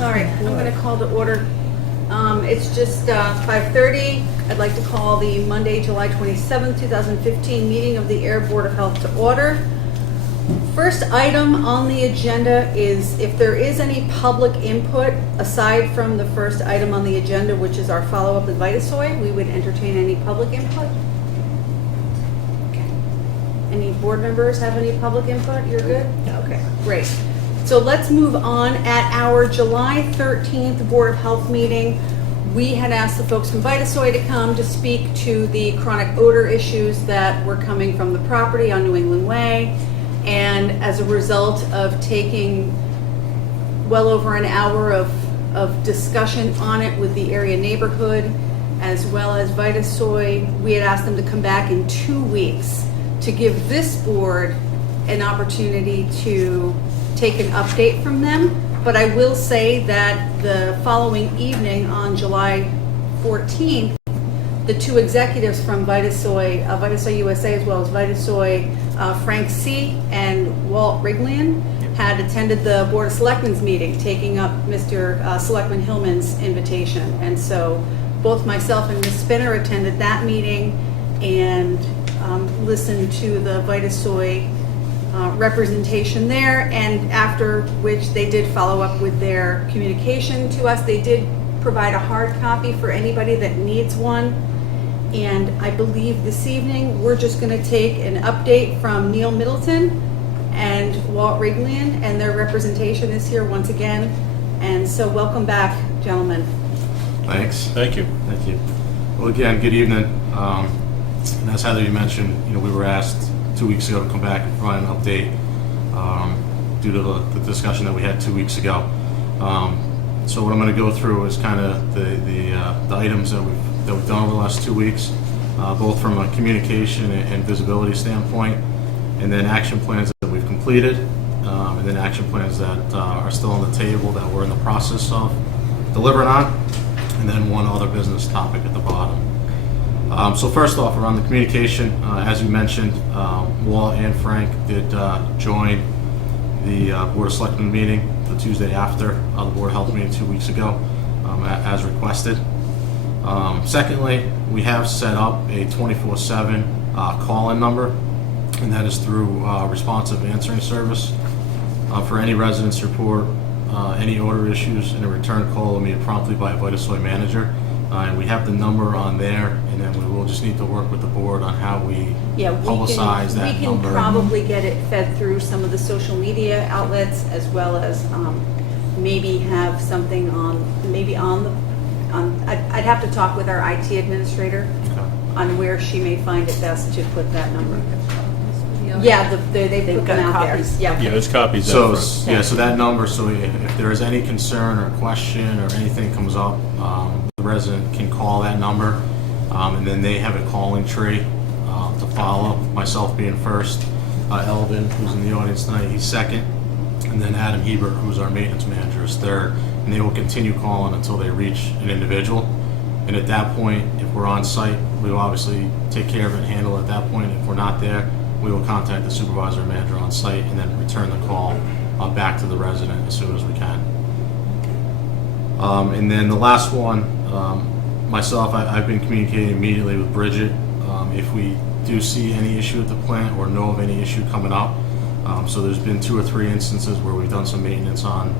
All right, I'm going to call to order. It's just 5:30. I'd like to call the Monday, July 27th, 2015 meeting of the Ayer Board of Health to order. First item on the agenda is if there is any public input aside from the first item on the agenda, which is our follow-up with Vitasoy, we would entertain any public input. Okay. Any board members have any public input? You're good? Okay, great. So let's move on. At our July 13th Board of Health meeting, we had asked the folks from Vitasoy to come to speak to the chronic odor issues that were coming from the property on New England Way. And as a result of taking well over an hour of discussion on it with the area neighborhood, as well as Vitasoy, we had asked them to come back in 2 weeks to give this board an opportunity to take an update from them. But I will say that the following evening on July 14th, the two executives from Vitasoy, Vitasoy USA as well as Vitasoy, Frank C. and Walt Riglian, had attended the Board of Selectmen's meeting, taking up Mr. Selectman Hillman's invitation. And so both myself and Ms. Spinner attended that meeting and listened to the Vitasoy representation there, and after which they did follow up with their communication to us. They did provide a hard copy for anybody that needs one. And I believe this evening we're just going to take an update from Neil Middleton and Walt Riglian, and their representation is here once again. And so welcome back, gentlemen. Thanks. Thank you. Thank you. Well, again, good evening. And as Heather, you mentioned, we were asked 2 weeks ago to come back and provide an update due to the discussion that we had 2 weeks ago. So what I'm going to go through is kind of the items that we've done over the last 2 weeks, both from a communication and visibility standpoint, and then action plans that we've completed, and then action plans that are still on the table that we're in the process of delivering on, and then one other business topic at the bottom. So first off, around the communication, as you mentioned, Walt and Frank did join the Board of Selectmen meeting the Tuesday after the Board of Health meeting 2 weeks ago, as requested. Secondly, we have set up a 24/7 call-in number, and that is through responsive answering service. For any residents report any odor issues, and a return call will be made promptly by a Vitasoy manager. And we have the number on there, and then we will just need to work with the board on how we publicize that number. We can probably get it fed through some of the social media outlets, as well as maybe have something I'd have to talk with our IT administrator on where she may find it best to put that number. Yeah, they put them out there. Yeah, there's copies. So that number. So if there is any concern or question or anything comes up, the resident can call that number, and then they have a calling tree to follow. Myself being first, Elvin, who's in the audience tonight, he's second, and then Adam Hebert, who's our maintenance manager, is third. And they will continue calling until they reach an individual. And at that point, if we're on site, we will obviously take care of it and handle it at that point. If we're not there, we will contact the supervisor or manager on site and then return the call back to the resident as soon as we can. And then the last one, myself, I've been communicating immediately with Bridget if we do see any issue at the plant or know of any issue coming up. So there's been 2 or 3 instances where we've done some maintenance on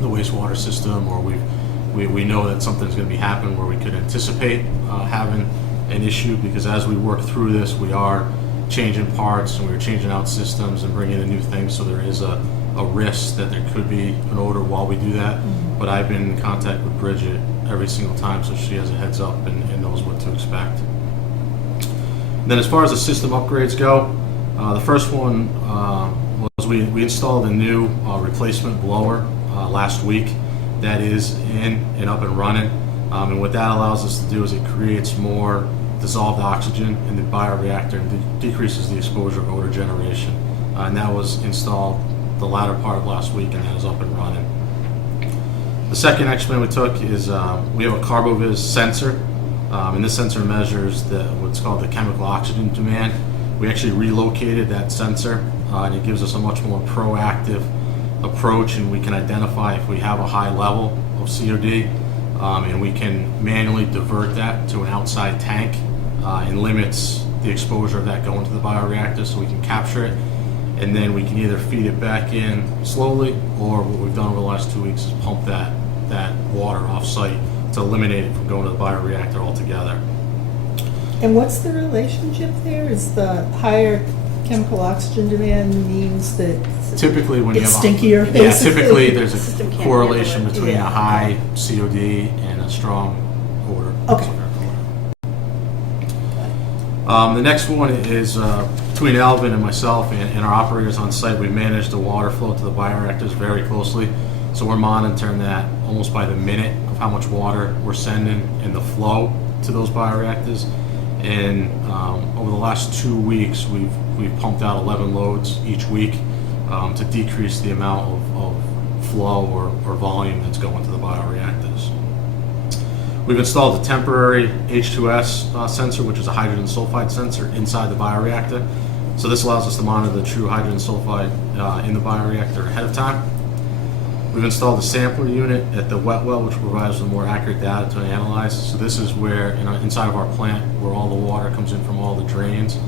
the wastewater system, or we know that something's going to be happening where we could anticipate having an issue, because as we work through this, we are changing parts and we're changing out systems and bringing in new things, so there is a risk that there could be an odor while we do that. But I've been in contact with Bridget every single time, so she has a heads up and knows what to expect. And then as far as the system upgrades go, the first one was we installed a new replacement blower last week that is in and up and running. And what that allows us to do is it creates more dissolved oxygen in the bioreactor and decreases the exposure of odor generation. And that was installed the latter part of last week, and that is up and running. The second action plan we took is we have a CarboViz sensor, and this sensor measures what's called the chemical oxygen demand. We actually relocated that sensor, and it gives us a much more proactive approach, and we can identify if we have a high level of COD, and we can manually divert that to an outside tank, and limits the exposure of that going to the bioreactor, so we can capture it, and then we can either feed it back in slowly, or what we've done over the last 2 weeks is pump that water off site to eliminate it from going to the bioreactor altogether. And what's the relationship there? Is the higher chemical oxygen demand means that Typically, when it's you have stinkier, yeah, basically? typically there's System a can't correlation handle it. between Yeah. a high COD and a strong odor. Okay. The next one is between Alvin and myself and our operators on site. We manage the water flow to the bioreactors very closely, so we're monitoring that almost by the minute of how much water we're sending and the flow to those bioreactors. And over the last 2 weeks, we've pumped out 11 loads each week to decrease the amount of flow or volume that's going to the bioreactors. We've installed a temporary H2S sensor, which is a hydrogen sulfide sensor inside the bioreactor. So this allows us to monitor the true hydrogen sulfide in the bioreactor ahead of time. We've installed a sampler unit at the wet well, which provides with more accurate data to analyze. So this is where, inside of our plant, where all the water comes in from all the drains,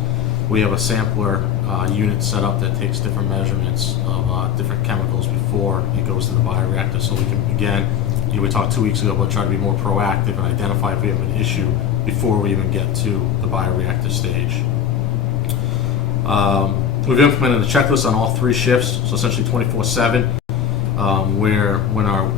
we have a sampler unit set up that takes different measurements of different chemicals before it goes to the bioreactor. So we can, again, we talked 2 weeks ago about trying to be more proactive and identify if we have an issue before we even get to the bioreactor stage. We've implemented a checklist on all 3 shifts, so essentially 24/7. Where when our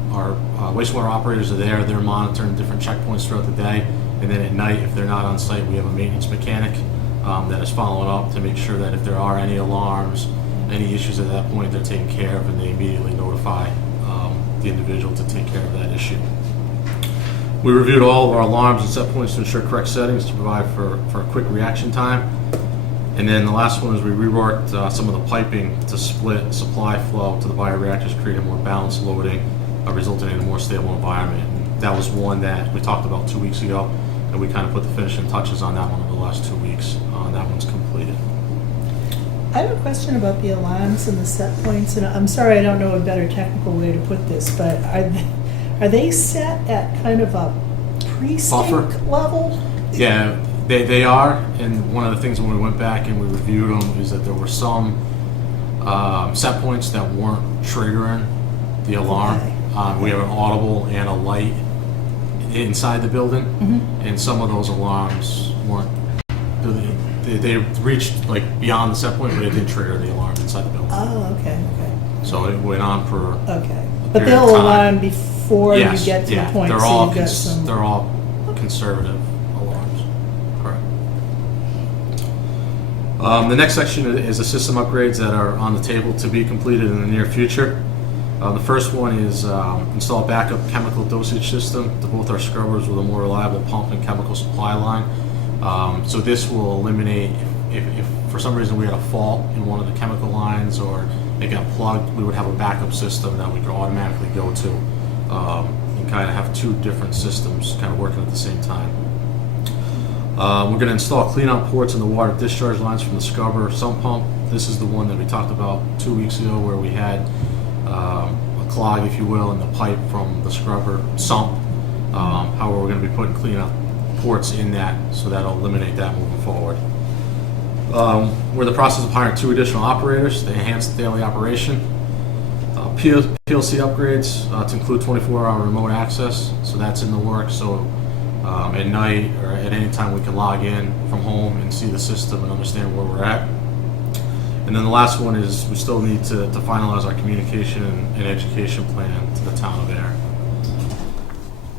wastewater operators are there, they're monitoring different checkpoints throughout the day, and then at night, if they're not on site, we have a maintenance mechanic that is following up to make sure that if there are any alarms, any issues at that point, they're taken care of, and they immediately notify the individual to take care of that issue. We reviewed all of our alarms and set points to ensure correct settings to provide for a quick reaction time. And then the last one is we reworked some of the piping to split supply flow to the bioreactors, create a more balanced loading, resulting in a more stable environment. And that was one that we talked about 2 weeks ago, and we kind of put the finishing touches on that one over the last 2 weeks. That one's completed. I have a question about the alarms and the set points, and I'm sorry I don't know a better technical way to put this, but are they set at kind of a pre-stink Buffer? level? Yeah, they are, and one of the things when we went back and we reviewed them is that there were some set points that weren't triggering the alarm. Okay. We have an audible and a light inside the building, and some of those alarms weren't. They reached like beyond the set point, but it didn't trigger the alarm inside the building. Oh, okay. So it went on for. Okay. But period they'll of time. alarm before Yes, you get to yeah, the point, they're so all you've got some... they're all conservative alarms. Correct. The next section is the system upgrades that are on the table to be completed in the near future. The first one is install a backup chemical dosage system to both our scrubbers with a more reliable pump and chemical supply line. So this will eliminate if for some reason we had a fault in one of the chemical lines or it got plugged, we would have a backup system that we could automatically go to and kind of have 2 different systems kind of working at the same time. We're going to install clean-out ports in the water discharge lines from the scrubber sump pump. This is the one that we talked about 2 weeks ago where we had a clog, if you will, in the pipe from the scrubber sump. However, we're going to be putting clean-out ports in that, so that'll eliminate that moving forward. We're in the process of hiring 2 additional operators to enhance the daily operation. PLC upgrades to include 24-hour remote access, so that's in the works. So at night or at any time we can log in from home and see the system and understand where we're at. And then the last one is we still need to finalize our communication and education plan to the town of Ayer.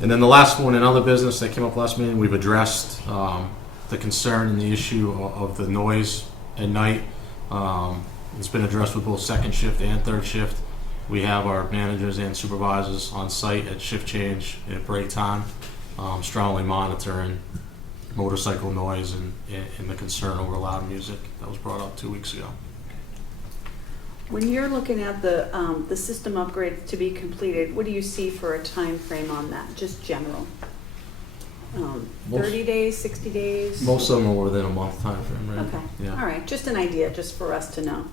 And then the last one, another business that came up last meeting, we've addressed the concern and the issue of the noise at night. It's been addressed with both second shift and third shift. We have our managers and supervisors on site at shift change and at break time, strongly monitoring motorcycle noise and the concern over loud music that was brought up 2 weeks ago. When you're looking at the system upgrades to be completed, what do you see for a time frame on that, just general? 30 days, 60 days? Most of them are within a month time frame, right? Okay, Yeah. all right, just an idea, just for us to know.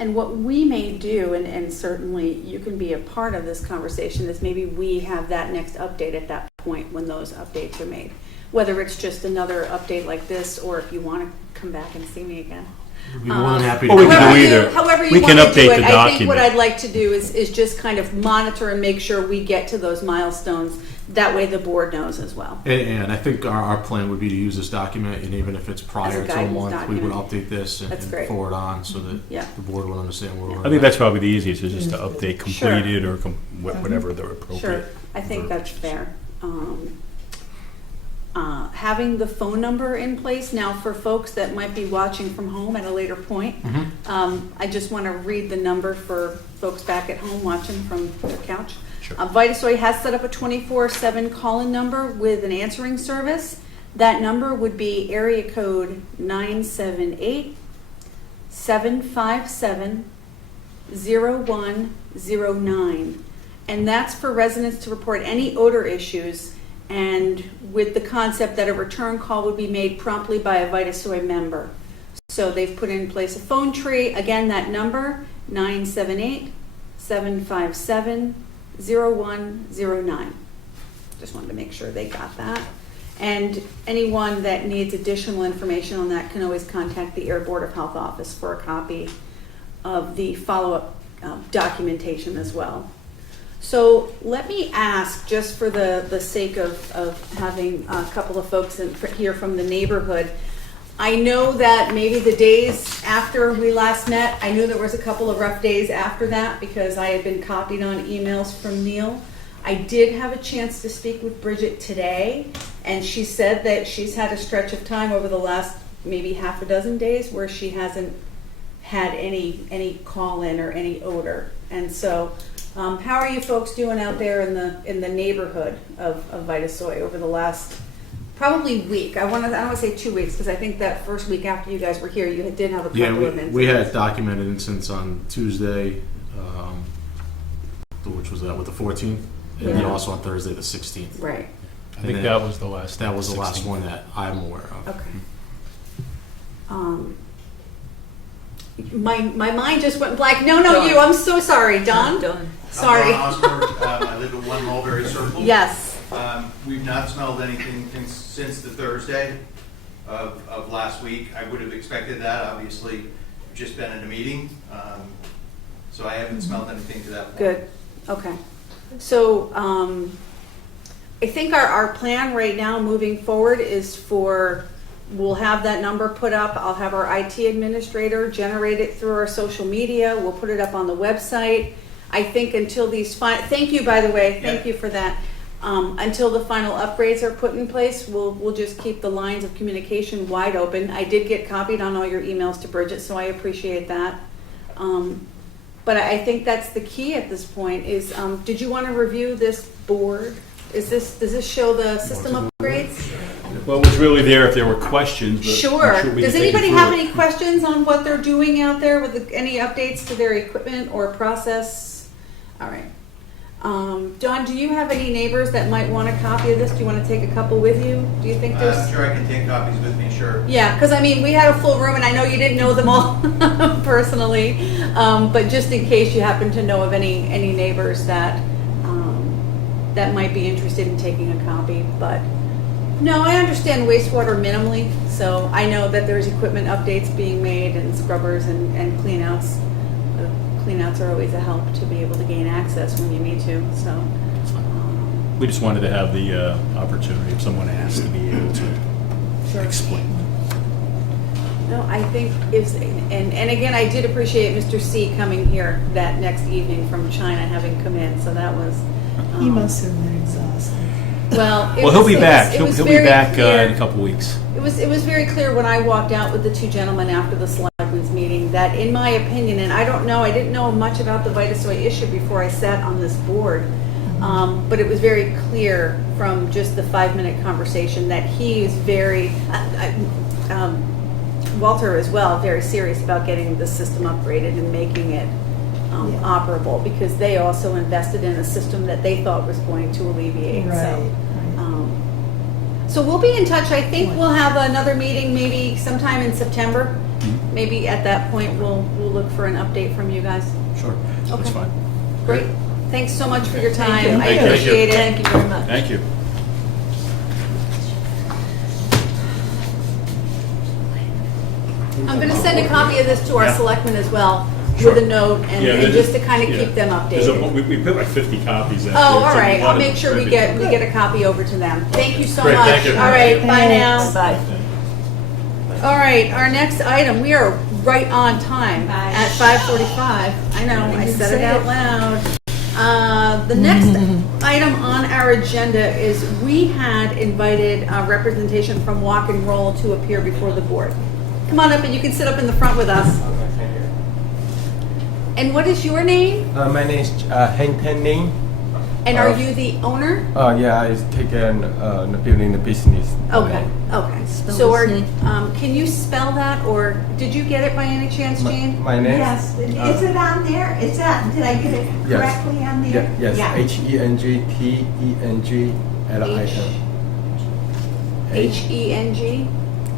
And what we may do, and certainly you can be a part of this conversation, is maybe we have that next update at that point when those updates are made. Whether it's just another update like this, or if you want to come back and see me again. We'd be more than happy to. Well, we can However do you- either. However you We can want to do update it. the I think what document. I'd like to do is just kind of monitor and make sure we get to those milestones. That way the board knows as well. And I think our plan would be to use this document, and even if it's prior to a guidance month, we would document. update this and That's great. forward on so that Yeah. the board would understand where we're at. I think that's probably the easiest, is just to update Sure. completed or whatever they're appropriate. Sure, I think that's fair. Having the phone number in place now for folks that might be watching from home at a later point. I just want to read the number for folks back at home watching from their couch. Sure. Vitasoy has set up a 24/7 call-in number with an answering service. That number would be area code 978-757-0109. And that's for residents to report any odor issues, and with the concept that a return call would be made promptly by a Vitasoy member. So they've put in place a phone tree. Again, that number, 978-757-0109. Just wanted to make sure they got that. And anyone that needs additional information on that can always contact the Ayer Board of Health office for a copy of the follow-up documentation as well. So let me ask, just for the sake of having a couple of folks here from the neighborhood, I know that maybe the days after we last met, I knew there was a couple of rough days after that because I had been copied on emails from Neil. I did have a chance to speak with Bridget today, and she said that she's had a stretch of time over the last maybe half a dozen days where she hasn't had any call-in or any odor. And so how are you folks doing out there in the neighborhood of Vitasoy over the last probably week? I don't want to say 2 weeks, because I think that first week after you guys were here, you did have a couple of incidents. we had documented incidents on Tuesday, which was that with the 14th, and then Yeah. also on Thursday the 16th. Right. I think that was the last. That was the last 16th. one that I'm aware of. Okay. My mind just went blank. No, you. I'm so sorry, Don. Sorry. I'm Don Osborne. I live at 1 Mulberry Circle. Yes. We've not smelled anything since the Thursday of last week. I would have expected that. Obviously, we've just been in a meeting, so I haven't smelled anything to that point. Good. Okay. So I think our plan right now moving forward is we'll have that number put up. I'll have our IT administrator generate it through our social media. We'll put it up on the website. I think until these thank you, by the way, thank you for that. Until the final upgrades are put in place, we'll just keep the lines of communication wide open. I did get copied on all your emails to Bridget, so I appreciate that. But I think that's the key at this point is, did you want to review this board? Does this show the system upgrades? Well, it was really there if there were questions. But Sure. I'm sure we Does can take anybody it have through any it. questions on what they're doing out there with any updates to their equipment or process? All right. Don, do you have any neighbors that might want a copy of this? Do you want to take a couple with you? Do you think there's... I'm sure I can take copies with me, sure. Yeah, because I mean, we had a full room, and I know you didn't know them all personally, but just in case you happen to know of any neighbors that that might be interested in taking a copy. But no, I understand wastewater minimally, so I know that there's equipment updates being made and scrubbers and cleanouts. Cleanouts are always a help to be able to gain access when you need to. So. We just wanted to have the opportunity, if someone asked, to be able to Sure. explain. No, I think and again, I did appreciate Mr. C coming here that next evening from China, having come in. So that was. He must have been exhausted. Well, Well, he'll be back. It was He'll be very back clear. in a couple weeks. It was very clear when I walked out with the two gentlemen after the selectmen's meeting that, in my opinion, and I didn't know much about the Vitasoy issue before I sat on this board, but it was very clear from just the 5-minute conversation that he is very, Walter as well, very serious about getting the system upgraded and making it operable, because they also invested in a system that they thought was going to alleviate. Right. So we'll be in touch. I think we'll have another meeting maybe sometime in September. Maybe at that point we'll we'll look for an update from you guys. Sure, that's Okay. fine. Great. Thanks so much for your time. Thank you. I Thank you. appreciate it. Thank you very much. Thank you. I'm going to send a copy of this to our Yeah. selectmen as well, Sure. with a note, and Yeah, and just to kind of yeah. keep them There's a- updated. We put like 50 copies in. Oh, all There's a right. lot I'll of make sure we distributed. get a copy over to them. Thank you so Great, much. thank you. All right, bye now. Bye. All right, our next item, we are right on time at 5:45. I know, I said it out loud. The next item on our agenda is we had invited representation from Walk and Roll to appear before the board. Come on up and you can sit up in the front with us. And what is your name? My name is Heng Ten Ning. And are you the owner? Yeah, I take the building the business. Okay, okay. Spell So his are, name. can you spell that, or did you get it by any chance, Jean? My name. Yes, is it on there? Is that, did I get it Yes. correctly on there? Yes. Yeah. HENGTENGLIN. H-E-N-G?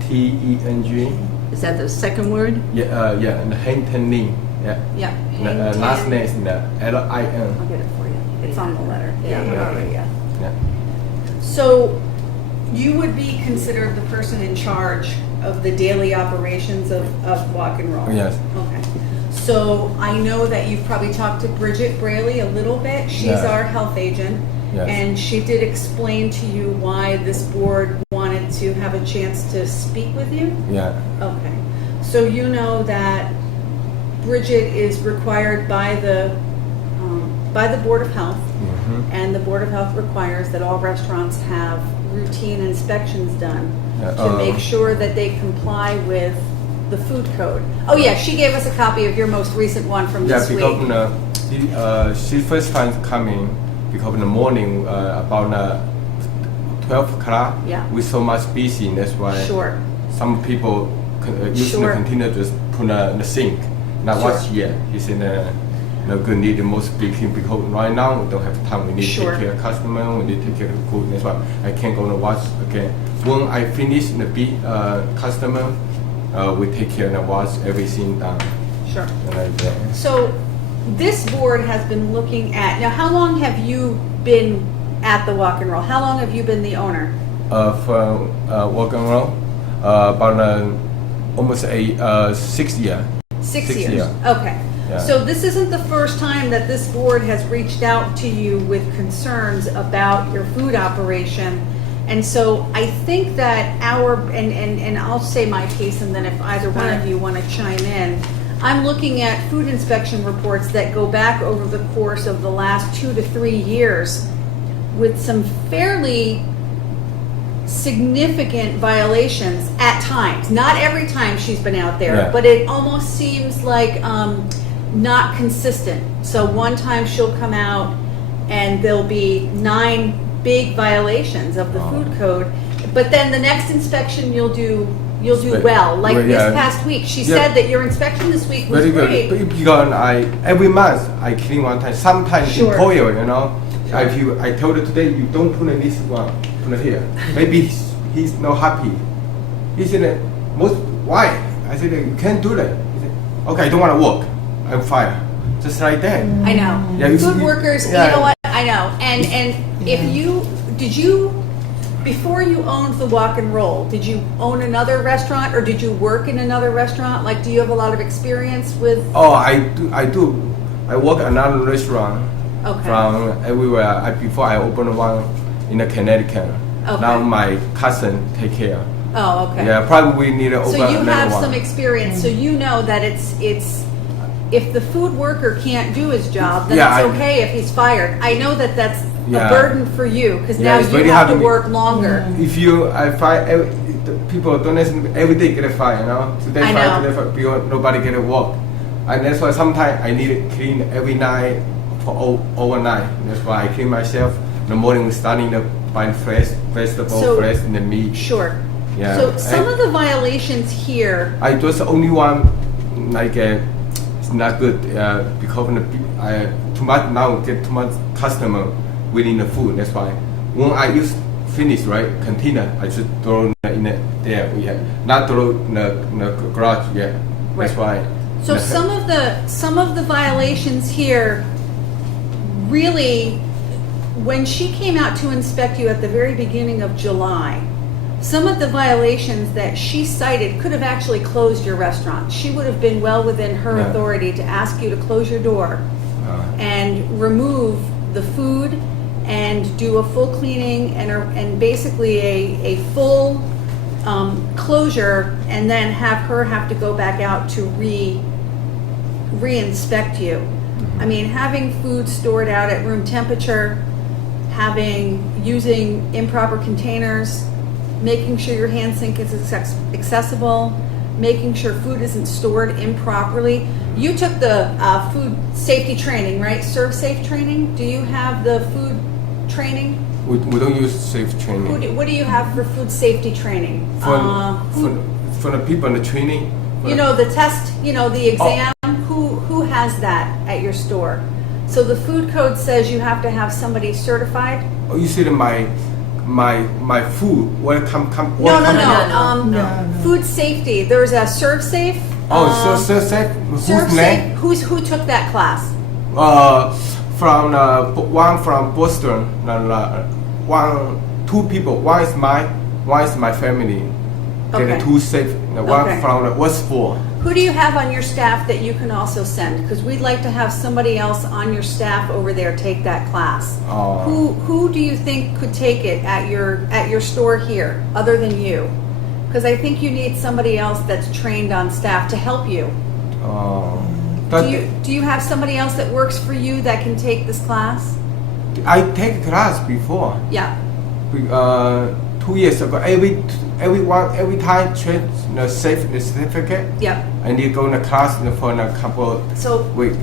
TENG. Is that the second word? Yeah, yeah, and Heng Ten Ning. Yeah. Yeah. The, last name is LIN. I'll get it for you. It's on the letter. Yeah, yeah. Yeah. So you would be considered the person in charge of the daily operations of Walk and Roll? Yes. Okay. So I know that you've probably talked to Bridget Braley a little bit. She's Yeah. our health agent. Yes. And she did explain to you why this board wanted to have a chance to speak with you? Yeah. Okay. So you know that Bridget is required by the Board of Health, and the Board of Health requires that all restaurants have routine inspections done to make sure that they comply with the food code. Oh yeah, she gave us a copy of your most recent one from Yeah, this week. because she first time coming because in the morning about 12 o'clock. Yeah. We so much busy. That's why Sure. some people using Sure. the container just put in the sink. Not Sure. wash yet. He's in the good need the most speaking because right now we don't have time. We need Sure. to take care of customer. We need to take care of food. That's why I can't go to wash again. When I finish the customer, we take care and wash everything down. Sure. Like that. So this board has been looking at, now how long have you been at the Walk and Roll? How long have you been the owner? For walk and roll, about almost 6 years. 6 6 years. years. Okay. Yeah. So this isn't the first time that this board has reached out to you with concerns about your food operation. And so I think that and I'll say my piece, and then if either one of you want to chime in, I'm looking at food inspection reports that go back over the course of the last 2 to 3 years with some fairly significant violations at times. Not every time she's been out there, Yeah. but it almost seems like not consistent. So one time she'll come out and there'll be 9 big violations of the food code, but then the next inspection you'll do well. Like Well, this yeah. past week, she Yeah. said that your inspection this week was Very great. good. Because every month I clean one time. Sometimes Sure. employer, I told her today you don't put in this one, put it here. Maybe he's not happy. He said, why? I said you can't do that. He said, okay, I don't want to work. I'm fired. Just like that. I know. Yeah, you Food see- workers, yeah. you know what? I know. And did you, before you owned the Walk and Roll, did you own another restaurant or did you work in another restaurant? Like, do you have a lot of experience with? Oh, I do. I work at another restaurant Okay. from everywhere. Before I opened one in Connecticut. Okay. Now my cousin take care. Oh, okay. Yeah, probably we need to open So you another have one. some experience, so you know that it's if the food worker can't do his job, then Yeah, it's I- okay if he's fired. I know that that's a Yeah. burden for you because Yeah, now it's you very have hard to to me. work longer. If I find the people donation every day get a fire, Today I fire, know. today fire, because nobody get a work. And that's why sometimes I need to clean every night for overnight. That's why I clean myself. In the morning we starting to buy fresh vegetable, So- fresh and the meat. Sure. Yeah. So some of the violations here, I just only one like it's not good because I too much now get too much customer within the food. That's why when I use finish right container, I should throw in there. We have not throw in the garage yet. That's why. So some of the violations here, really, when she came out to inspect you at the very beginning of July, some of the violations that she cited could have actually closed your restaurant. She would have been well within her Yeah. authority to ask you to close your door and remove the food and do a full cleaning and basically a full closure, and then have to go back out to re-inspect you. I mean, having food stored out at room temperature, using improper containers, making sure your hand sink is accessible, making sure food isn't stored improperly. You took the food safety training, right? Serve safe training. Do you have the food training? We don't use safe training. What do you have for food safety training? For the people in the training. You know, the test, you know, the exam, who has that at your store? So the food code says you have to have somebody certified? Oh, you said my food. What come? No. No. Food safety. There's a Serve Safe. Oh, so safe. Serve Whose name? Safe. Who took that class? From one from Boston. Two people. One is my family. Okay. Get two safe. One Okay. from Westport. Who do you have on your staff that you can also send? Because we'd like to have somebody else on your staff over there take that class. Oh. Who do you think could take it at your store here, other than you? Because I think you need somebody else that's trained on staff to help you. Do you have somebody else that works for you that can take this class? I take class before. Yeah. 2 years ago. Every time train the safety certificate. Yep. I need to go in the class for a couple So weeks.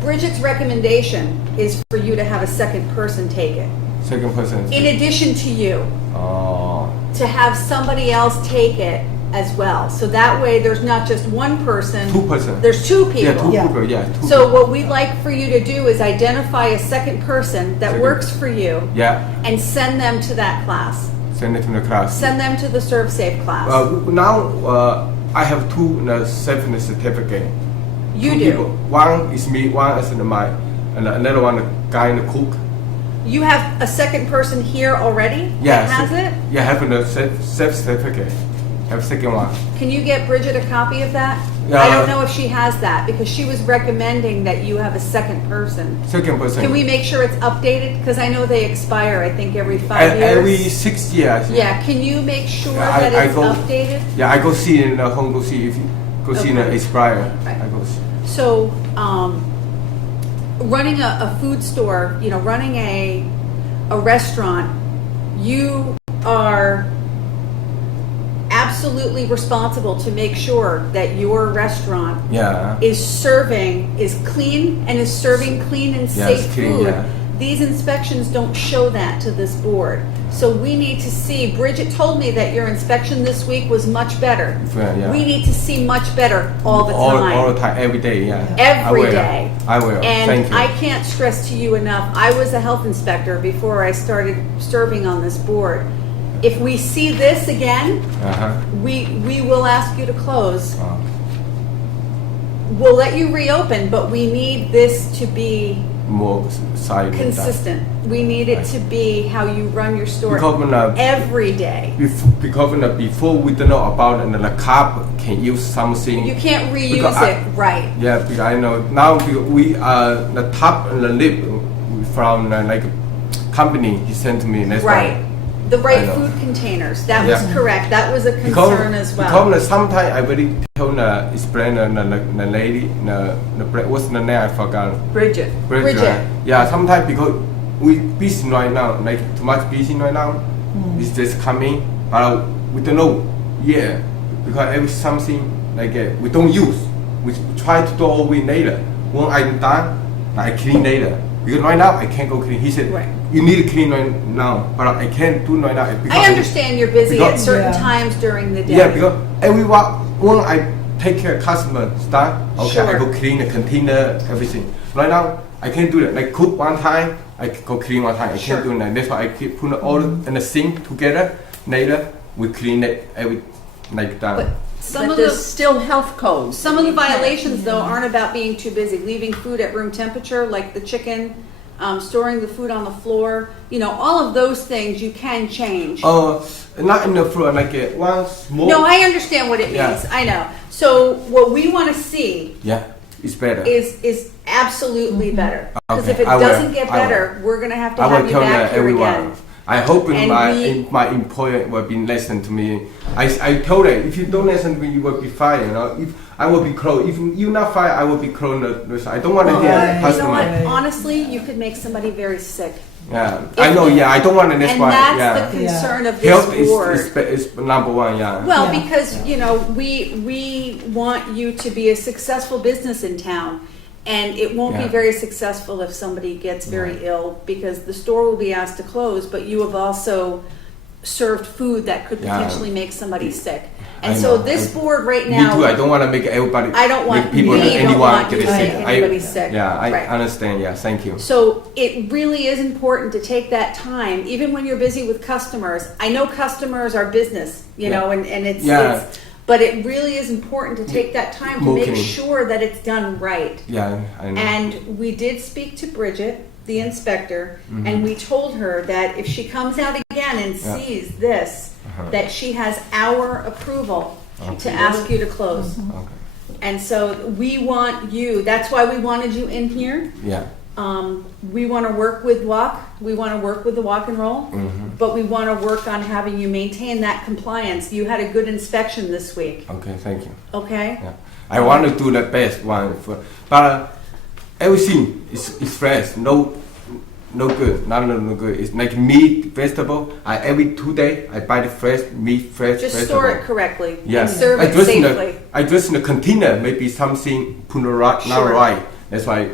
Bridget's recommendation is for you to have a second person take it. Second person. In addition to you, Oh. to have somebody else take it as well. So that way there's not just one person. 2 person. There's two people. Yeah, two Yeah. people. Yeah, two. So what we'd like for you to do is identify a second person that Second. works for you Yeah, and send them to that class. send it to the class. Send them to the Serve Safe class. Now I have two safety certificate. You Two do. people. One is me. One is and another one the guy in the cook. You have a second person here already Yeah. that has it? Yeah, have the safe certificate. Have second one. Can you get Bridget a copy of that? Yeah. I don't know if she has that because she was recommending that you have a second person. Second person. Can we make sure it's updated? Because I know they expire, I think, every 5 years. Every 6 years. Yeah, can you make sure I- that I it's go- updated? Yeah, I go see in the home. Go see if you go see in the Okay. expire. Right. I go see. So, running a food store, you know, running a restaurant, you are absolutely responsible to make sure that your restaurant Yeah. is clean and is serving clean and Yeah, safe it's clean, food. yeah. These inspections don't show that to this board. So we need to see, Bridget told me that your inspection this week was much better. Yeah. We need to see much better all the time. All the time, every day. Yeah. Every I will. day. I will. And Thank you. I can't stress to you enough, I was a health inspector before I started serving on this board. If we see this again, Uh-huh. we will ask you to close. Oh. We'll let you reopen, but we need this to be More side than that. consistent. We need it to be how you run your store Because every day. before we don't know about the carb can use something. You can't reuse Because it, right? Yeah, because I know now we the top and the lip from like company he sent to me. That's Right. why. The right I know. food containers. That was Yeah. correct. That was a concern as well. Because sometimes I really tell explain the lady what's the name I forgot. Bridget. Bridget. Yeah, sometimes because we busy right now, like too much busy right now. It's just coming, but we don't know. Yeah, because every something like we don't use. We try to do all we later. When I'm done, I clean later. Because right now I can't go clean. He said Right. you need to clean right now, but I can't do right now. Because I understand you're busy at because- certain Yeah. times during the day. Yeah, because everyone when I take care of customer stuff, okay, I Sure. go clean the container, everything. Right now, I can't do that. Like cook one time, I go clean one time. I Sure. can't do that. That's why I keep put all in the sink together. Later, we clean it every like that. But Some But of there's the still health codes. Some of the You can't- violations, though, aren't about being too busy, leaving food at room temperature, like the chicken, storing the food on the floor. You know, all of those things you can change. Not in the floor, like one small. No, I understand what it Yeah. means. I know. So what we want to see Yeah, it's better. is absolutely better. Because Okay, if it I will. doesn't get I will. better, we're going to have to I will have you tell back here everyone. again. I hope And my employer will be listen to me. I told her, if you don't listen to me, you will be fired. You know, if I will be closed. If you not fired, I will be closed. I don't want to hear Right. You know customer. what? Right. Honestly, you could make somebody very sick. Yeah, I know. Yeah, I don't want to. That's And why. that's Yeah, the concern of this health board. is number one. Yeah. Well, Yeah. because, you know, we want you to be a successful business in town. And it won't be Yeah. very successful if somebody gets very ill, because the store will be asked to close, but you have also served food that could Yeah. potentially make somebody sick. I And so know. this board right Me too. I now, don't want to make everybody. I don't want, make people. we don't anyone want you get to sick. make anybody sick. Yeah, I Right. understand. Yeah, thank you. So it really is important to take that time, even when you're busy with customers. I know customers are business, you Yeah. know, and it's, Yeah. but it really is important to take that time to make Okay. sure that it's done right. Yeah, I know. And we did speak to Bridget, the inspector, Mm-hmm. and we told her that if she comes out again and Yeah. sees this, Uh-huh. that she has our approval to Okay. ask you to close. Okay. And so we want you, that's why we wanted you in here. Yeah. We want to work with walk, we want to work with the walk and roll, Mm-hmm. but we want to work on having you maintain that compliance. You had a good inspection this week, Okay. Thank you. okay? Yeah. I want to do the best one for, but everything is fresh. No good. No good. It's like meat, vegetable. Every 2 days I buy the fresh meat, fresh Just vegetable. store it correctly and Yes. serve it just safely. I just in the container. Maybe something put not Sure. right. That's why I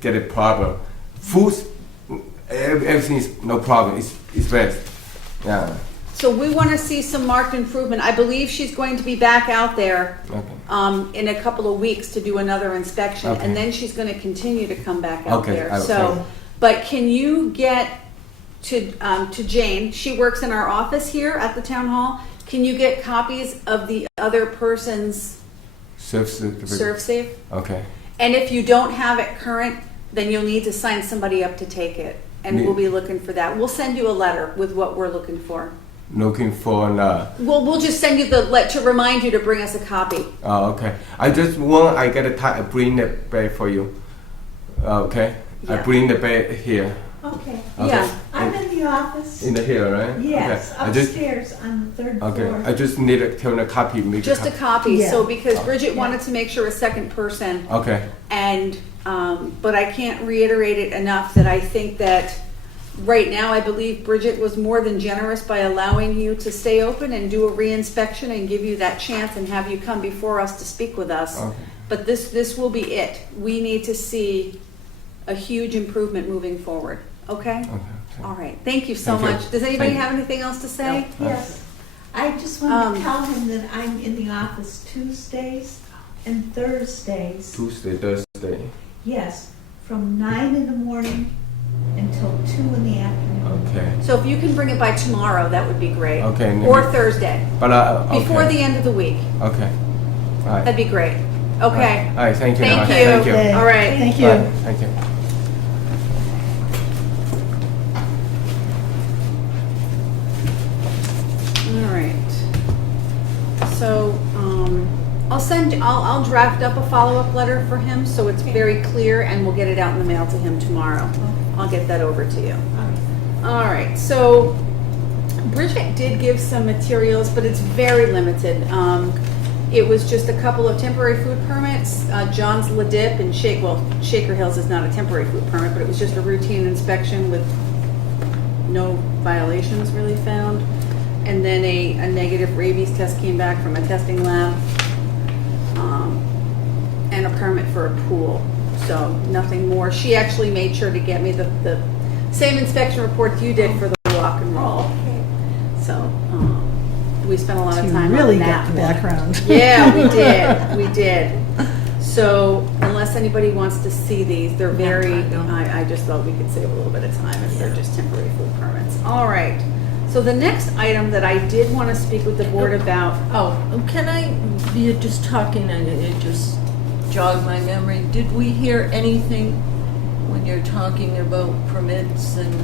get a problem. Food, everything is no problem. It's fresh. Yeah. So we want to see some marked improvement. I believe she's going to be back out there Okay. in a couple of weeks to do another inspection, Okay. and then she's going to continue to come back out Okay, there. I will. So, but can you get to Jane? She works in our office here at the town hall. Can you get copies of the other person's serve safe? Okay. And if you don't have it current, then you'll need to sign somebody up to take it, and Me- we'll be looking for that. We'll send you a letter with what we're looking for. Looking for We'll just send you to remind you to bring us a copy. Oh, okay. I just want I get a time. I bring the bag for you. Okay. I Yeah. bring the bag here. Okay. Okay. Yeah. I'm in the office. In the here, right? Yes, Okay. I just upstairs on the third okay. floor. I just need a turn a copy. Make Just a copy, Yeah. so because Bridget Yeah. wanted to make sure a second person, Okay. and, but I can't reiterate it enough that I think that right now, I believe Bridget was more than generous by allowing you to stay open and do a re-inspection and give you that chance and have you come before us to speak with us. Okay. But this will be it. We need to see a huge improvement moving forward, okay? Okay. All right, thank you so Thank you. much. Does anybody Thank you. have anything else to say? Yes. I just want Um, to tell him that I'm in the office Tuesdays and Thursdays. Tuesday, Thursday. Yes, from 9 in the morning until 2 in the afternoon. Okay. So if you can bring it by tomorrow, that would be great. Okay, and Or then- Thursday, But okay. before the end of the week. Okay. All right. That'd be great. Okay. All right. Thank you. Thank very much. you. Thank you. Okay. All right. Thank you. Bye. Thank you. All right. So, I'll draft up a follow-up letter for him, so it's very clear, and we'll get it out in the mail to him tomorrow. I'll get that over to you. All right, so Bridget did give some materials, but it's very limited. It was just a couple of temporary food permits. John's La Dip and Shaker Hills is not a temporary food permit, but it was just a routine inspection with no violations really found. And then a negative rabies test came back from a testing lab. And a permit for a pool, so nothing more. She actually made sure to get me the same inspection report you did for the walk and roll. Okay. So, we spent a lot So of you time really on got that the one. background. Yeah, we did. So unless anybody wants to see these, they're very, I just thought we could save a little bit of time if they're just temporary food permits. All right. So the next item that I did want to speak with the board about, Can I, you're just talking and it just jogged my memory. Did we hear anything when you're talking about permits and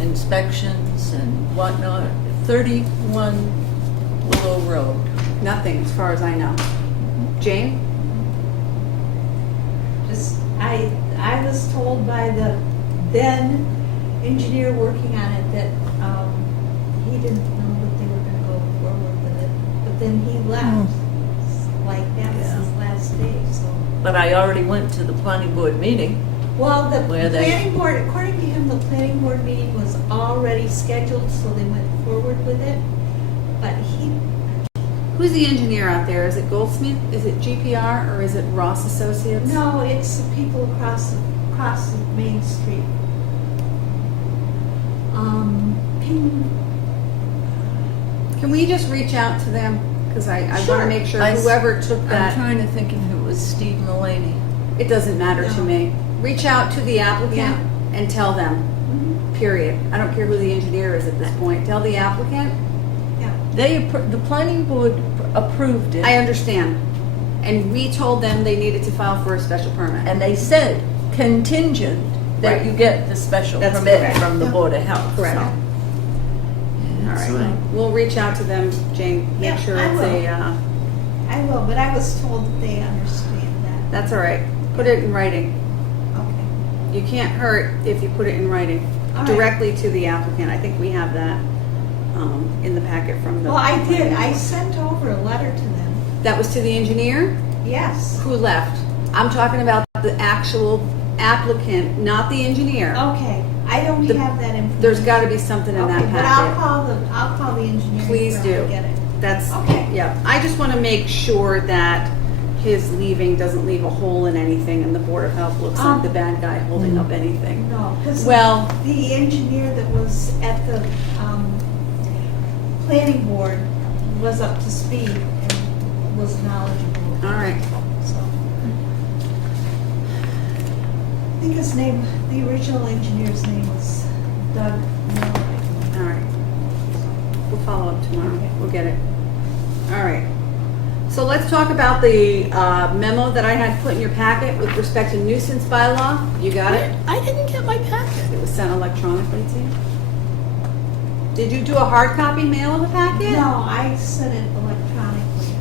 inspections and whatnot? 31 Willow Road. nothing as far as I know. Jane? Just, I was told by the then engineer working on it that, he didn't know that they were gonna go forward with it, but then he left. Like, that was his last day, so. But I already went to the planning board meeting. Well, the Where they- planning board, according to him, the planning board meeting was already scheduled, so they went forward with it. But he, Who's the engineer out there? Is it Goldsmith? Is it GPR or is it Ross Associates? no, it's the people across the Main Street. Can we just reach out to them? Because I want Sure. to make sure I- whoever took I'm that, trying to think if it was Steve Mulaney. it doesn't matter to No. me. Reach out to the applicant and tell them, period. I don't care who the engineer is at this point. Tell the applicant, Yeah, The planning board approved it. I understand. And we told them they needed to file for a special permit. And they said contingent that Right. you get the special That's permit correct. from the Board of Health. Correct. so. All That's right. We'll reach out to them, Jane, make Yeah, sure I it's will. I will, but I was told that they understand that. that's all right. Put it in writing. Okay. You can't hurt if you put it in writing All right. directly to the applicant. I think we have that in the packet from the. Well, I did, I sent over a letter to them. That was to the engineer Yes. who left. I'm talking about the actual applicant, not the engineer. Okay, I don't The- have that information. There's got to be something in Okay, that but I'll packet. call the engineering Please firm do. and get it. That's, Okay. yeah. I just want to make sure that his leaving doesn't leave a hole in anything and the Board of Health looks like the bad guy holding up anything. No, because Well- the engineer that was at the planning board was up to speed and was knowledgeable. All right. So. I think his name, the original engineer's name was Doug Miller. All right. We'll follow up tomorrow. We'll get it. All right. So let's talk about the memo that I had put in your packet with respect to nuisance bylaw. You got it? I didn't get my packet. It was sent electronically to you. Did you do a hard copy mail of the packet? No, I sent it electronically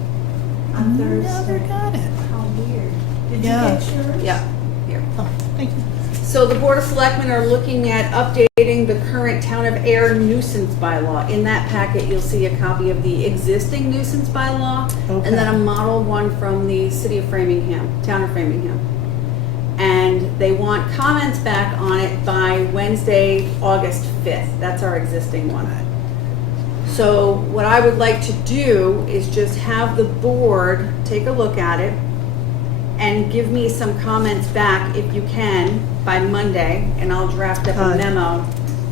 on Thursday. Never got it. How weird. Did Yeah. you get yours? Yeah. Here. Oh, thank you. So the Board of Selectmen are looking at updating the current Town of Ayer nuisance bylaw. In that packet, you'll see a copy of the existing nuisance bylaw Okay. and then a model one from the city of Framingham, Town of Framingham. And they want comments back on it by Wednesday, August 5th. That's our existing one. So what I would like to do is just have the board take a look at it and give me some comments back, if you can, by Monday, and I'll draft up a Fine. memo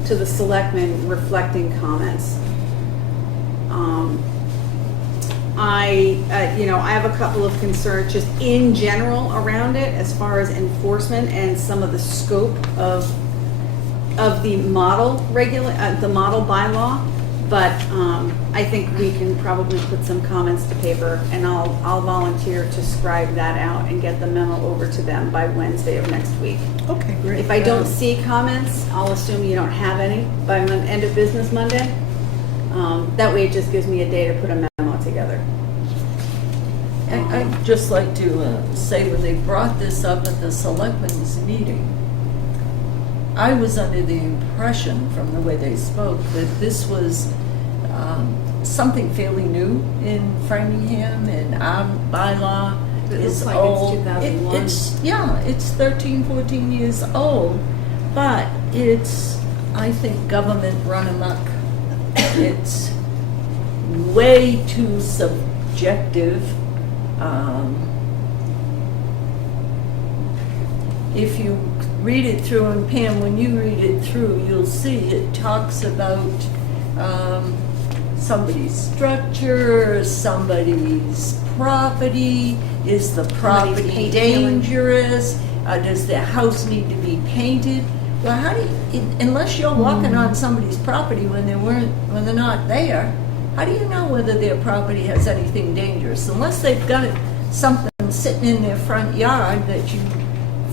to the selectmen reflecting comments. I have a couple of concerns just in general around it as far as enforcement and some of the scope of the model the model bylaw. But I think we can probably put some comments to paper, and I'll volunteer to scribe that out and get the memo over to them by Wednesday of next week. Okay, great. If I don't see comments, I'll assume you don't have any by end of business Monday. That way it just gives me a day to put a memo together. I'd just like to say when they brought this up at the selectmen's meeting, I was under the impression from the way they spoke that this was something fairly new in Framingham, and our bylaw It is looks like it's old. 2001. It's 13, 14 years old, but it's, I think, government run amok. It's way too subjective. If you read it through, and Pam, when you read it through, you'll see it talks about somebody's structure, somebody's property. Is the Somebody's property paint peeling. dangerous? Does the house need to be painted? Well, how do you, unless you're walking on somebody's property when they're not there, how do you know whether their property has anything dangerous? Unless they've got something sitting in their front yard that you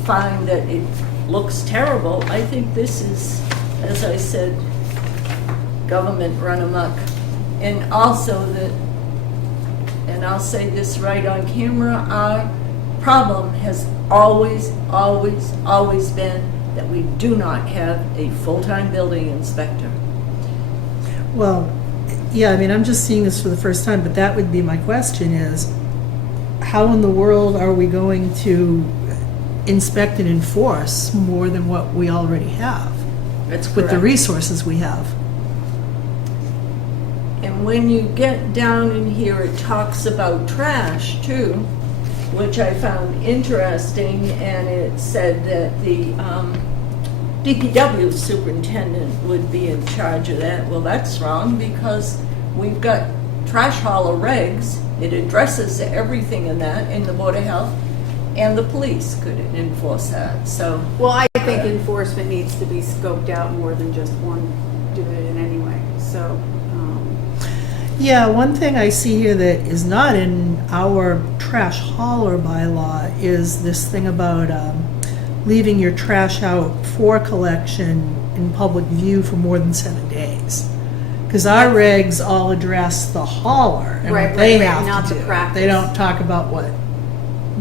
find that it looks terrible. I think this is, as I said, government run amok. And also that, and I'll say this right on camera, our problem has always, always, always been that we do not have a full-time building inspector. Well, yeah, I mean, I'm just seeing this for the first time, but that would be my question is, how in the world are we going to inspect and enforce more than what we already have That's with the correct. resources we have? And when you get down in here, it talks about trash too, which I found interesting, and it said that the DPW superintendent would be in charge of that. Well, that's wrong, because we've got trash hauler regs. It addresses everything in that, in the Board of Health, and the police could enforce that, so. Well, I think enforcement needs to be scoped out more than just one doing it in any way, so. Yeah, one thing I see here that is not in our trash hauler bylaw is this thing about leaving your trash out for collection in public view for more than 7 days. Because our regs all address the hauler and Right, what they right, right, have not to the do. practice. They don't talk about what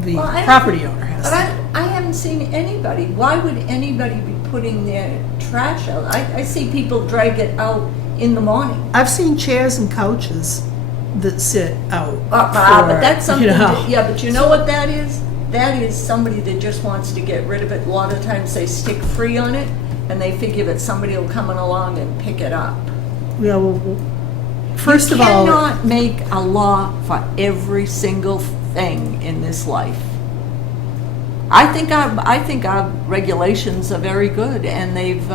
the Well, I property haven't- owner has But to do. I haven't seen anybody, why would anybody be putting their trash out? I see people drag it out in the morning. I've seen chairs and couches that sit out. But for, that's something, you know. yeah, but you know what that is? That is somebody that just wants to get rid of it. A lot of times they stick free on it, and they figure that somebody will come along and pick it up. Yeah, well, first You of all, cannot make a law for every single thing in this life. I think our regulations are very good, and they've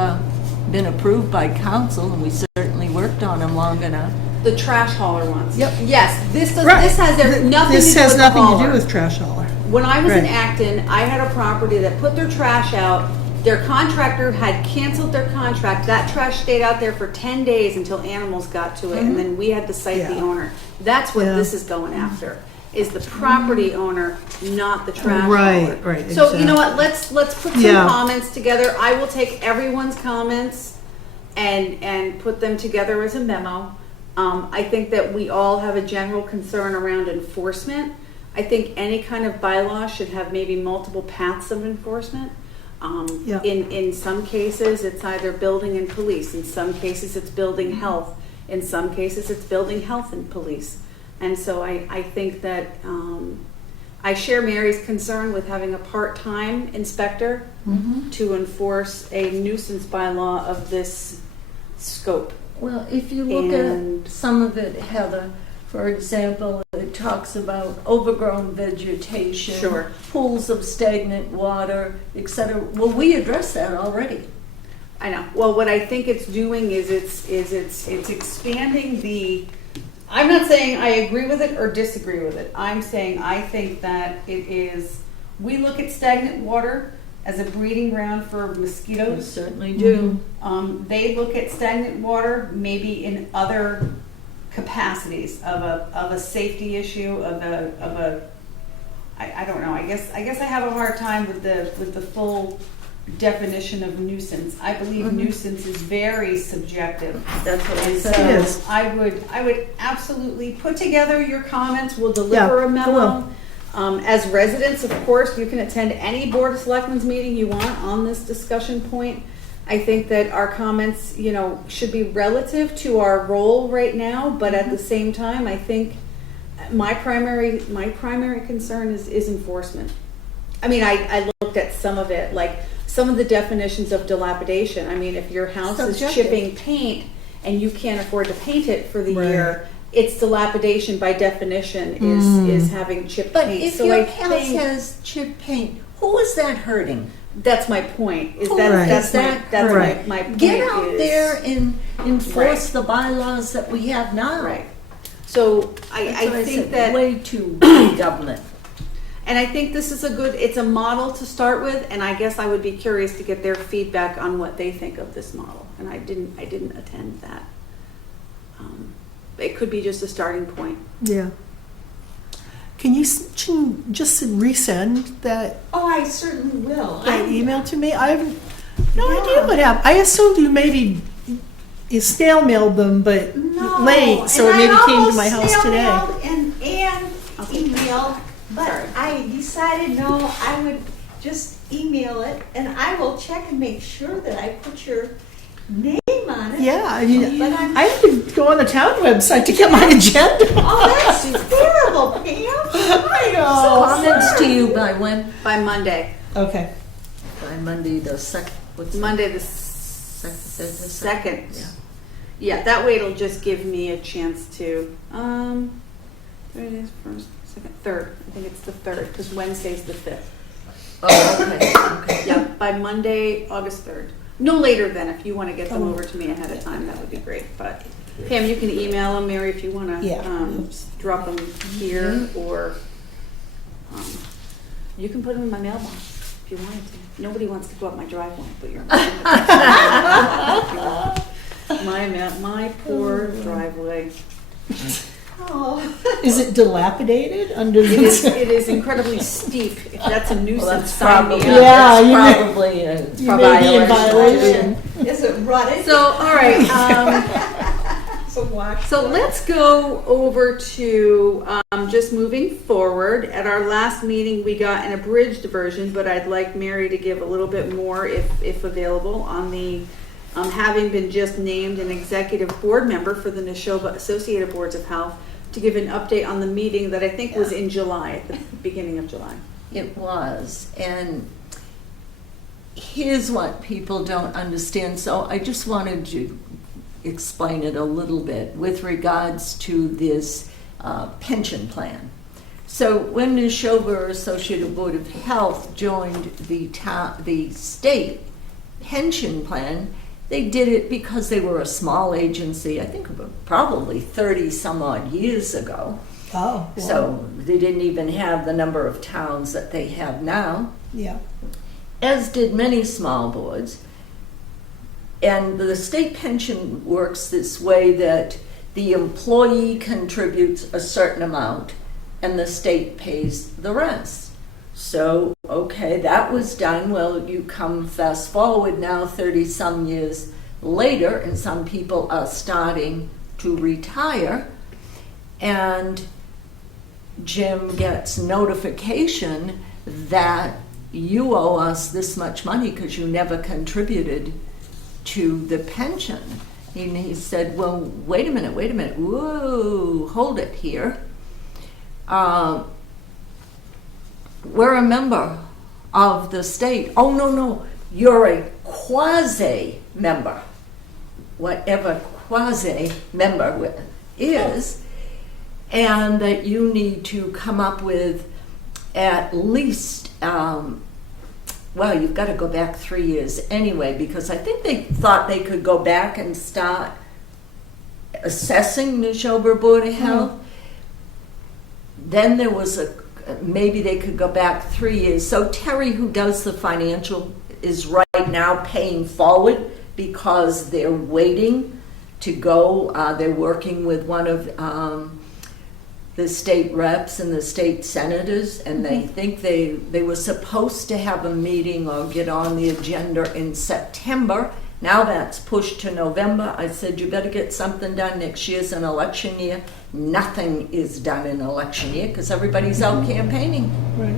been approved by council, and we certainly worked on them long enough. The trash hauler ones. Yep. Yes, this does, right. this has nothing This to do has with the nothing to hauler. do with trash hauler. When I was in Right. Acton, I had a property that put their trash out. Their contractor had canceled their contract. That trash stayed out there for 10 days until animals got to it, and then we had to cite the Yeah. owner. That's what Yeah. this is going after, is the property owner, not the trash Right, hauler. right, So, you know exactly. what, let's put some Yeah. comments together. I will take everyone's comments and put them together as a memo. I think that we all have a general concern around enforcement. I think any kind of bylaw should have maybe multiple paths of enforcement. Yeah. In some cases, it's either building and police. In some cases, it's building health. In some cases, it's building health and police. And so I think that I share Mary's concern with having a part-time inspector to enforce a nuisance bylaw of this scope. Well, if you look And- at some of it, Heather, for example, it talks about overgrown vegetation, Sure. pools of stagnant water, etc. Well, we addressed that already. I know. Well, what I think it's doing is it's expanding the. I'm not saying I agree with it or disagree with it. I'm saying I think that it is. We look at stagnant water as a breeding ground for We mosquitoes. certainly do. They look at stagnant water maybe in other capacities of a safety issue I don't know. I guess I have a hard time with the full definition of nuisance. I believe nuisance is very subjective. That's what I And said. so It is. I would absolutely put together your comments. We'll deliver Yeah, a I memo. As residents, of course, you can attend any Board of Selectmen's meeting you want on this discussion point. I think that our comments, should be relative to our role right now, but at the same time, I think my primary concern is enforcement. I mean, I looked at some of it, like some of the definitions of dilapidation. I mean, if your house is Subjective. chipping paint and you can't afford to paint it for the Right. year, it's dilapidation by definition is having chipped But paint. if So your I house think has chip paint, who is that hurting? that's my point. Is Who that Right. that's is my that that's Right. my point. Get out is, there and enforce Right. the bylaws that we have now. Right. So That's what I think said, that way too big government. And I think this is it's a model to start with, and I guess I would be curious to get their feedback on what they think of this model. And I didn't attend that. It could be just a starting point. Yeah. Can you just resend that Oh, I certainly will. email to me? I have no idea what happened. I assumed you snail mailed them, but No, late, so and it maybe I came to almost my house today. snail-mailed and emailed, but Sorry. I decided, no, I would just email it, and I will check and make sure that I put your name on it. Yeah, I mean, But I'm- I have to go on the town website to get my agenda. Oh, that's terrible, Pam. I know. Comments to you by when? By Monday. Okay. By Monday the second. What's Monday the second? 2nd. Yeah. Yeah, that way it'll just give me a chance to, there it is, first, second, third. I think it's the 3rd, because Wednesday's the 5th. Oh, okay. Okay. Yeah, by Monday, August 3rd. No later than, if you want to get them over to me ahead of time, that would be great. But Pam, you can email them, Mary, if you want to Yeah. drop them here, or you can put them in my mailbox if you wanted to. Nobody wants to go up my driveway, but you're my poor driveway. Oh. Is it dilapidated under It is, the? it is incredibly steep. If that's a nuisance, Well, that's sign me probably, up. Yeah, that's you may- probably a You may be in violation. Is it rutted? So, all right. So watch. So let's go over to just moving forward. At our last meeting, we got an abridged version, but I'd like Mary to give a little bit more, if available, on the having been just named an executive board member for the Neshoba Associated Boards of Health, to give an update on the meeting that I think was in July, at the beginning of July. It was, and here's what people don't understand. So I just wanted to explain it a little bit with regards to this pension plan. So when the Neshoba Associated Board of Health joined the state pension plan, they did it because they were a small agency, I think probably 30 some odd years ago. Oh. Wow. So they didn't even have the number of towns that they have now, Yeah. as did many small boards. And the state pension works this way, that the employee contributes a certain amount and the state pays the rest. So, okay, that was done. Well, you come fast forward now 30 some years later, and some people are starting to retire, and Jim gets notification that you owe us this much money because you never contributed to the pension. And he said, well, wait a minute, whoa, hold it here. We're a member of the state. Oh, no, you're a quasi-member. Whatever quasi-member is, and that you need to come up with at least, well, you've got to go back 3 years anyway, because I think they thought they could go back and start assessing the Neshoba Board of Health. Then there was maybe they could go back 3 years. So Terry, who does the financial, is right now paying forward because they're waiting to go. They're working with one of the state reps and the state senators, and they think they were supposed to have a meeting or get on the agenda in September. Now that's pushed to November. I said, you better get something done. Next year's an election year. Nothing is done in election year because everybody's out campaigning. Right.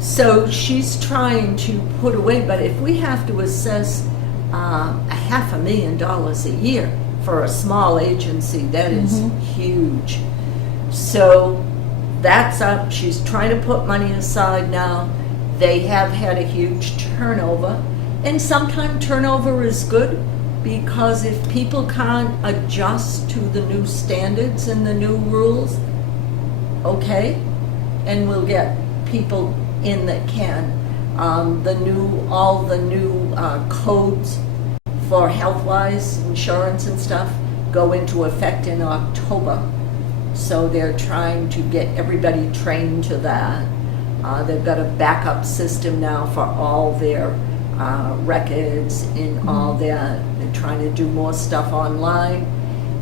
So she's trying to put away, but if we have to assess $500,000 a year for a small agency, that is huge. So that's up. She's trying to put money aside now. They have had a huge turnover. And sometimes turnover is good, because if people can't adjust to the new standards and the new rules, okay, and we'll get people in that can. All the new codes for health-wise insurance and stuff go into effect in October. So they're trying to get everybody trained to that. They've got a backup system now for all their records and all that. They're trying to do more stuff online.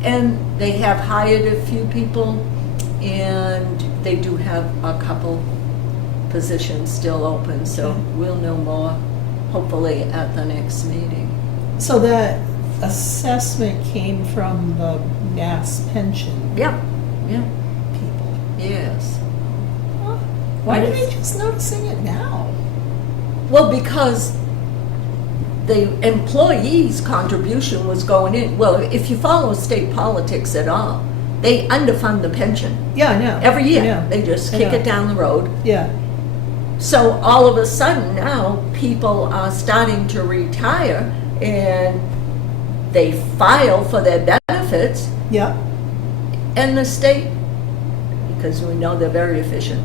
And they have hired a few people, and they do have a couple positions still open, so we'll know more hopefully at the next meeting. So that assessment came from the mass pension Yeah, yeah, people. yes. Why are they just noticing it now? Well, because the employees' contribution was going in. Well, if you follow state politics at all, they underfund the pension Yeah, I know. every I year. know. They just I kick know. it down the road. Yeah. So all of a sudden now, people are starting to retire and they file for their benefits, Yeah. and the state, because we know they're very efficient,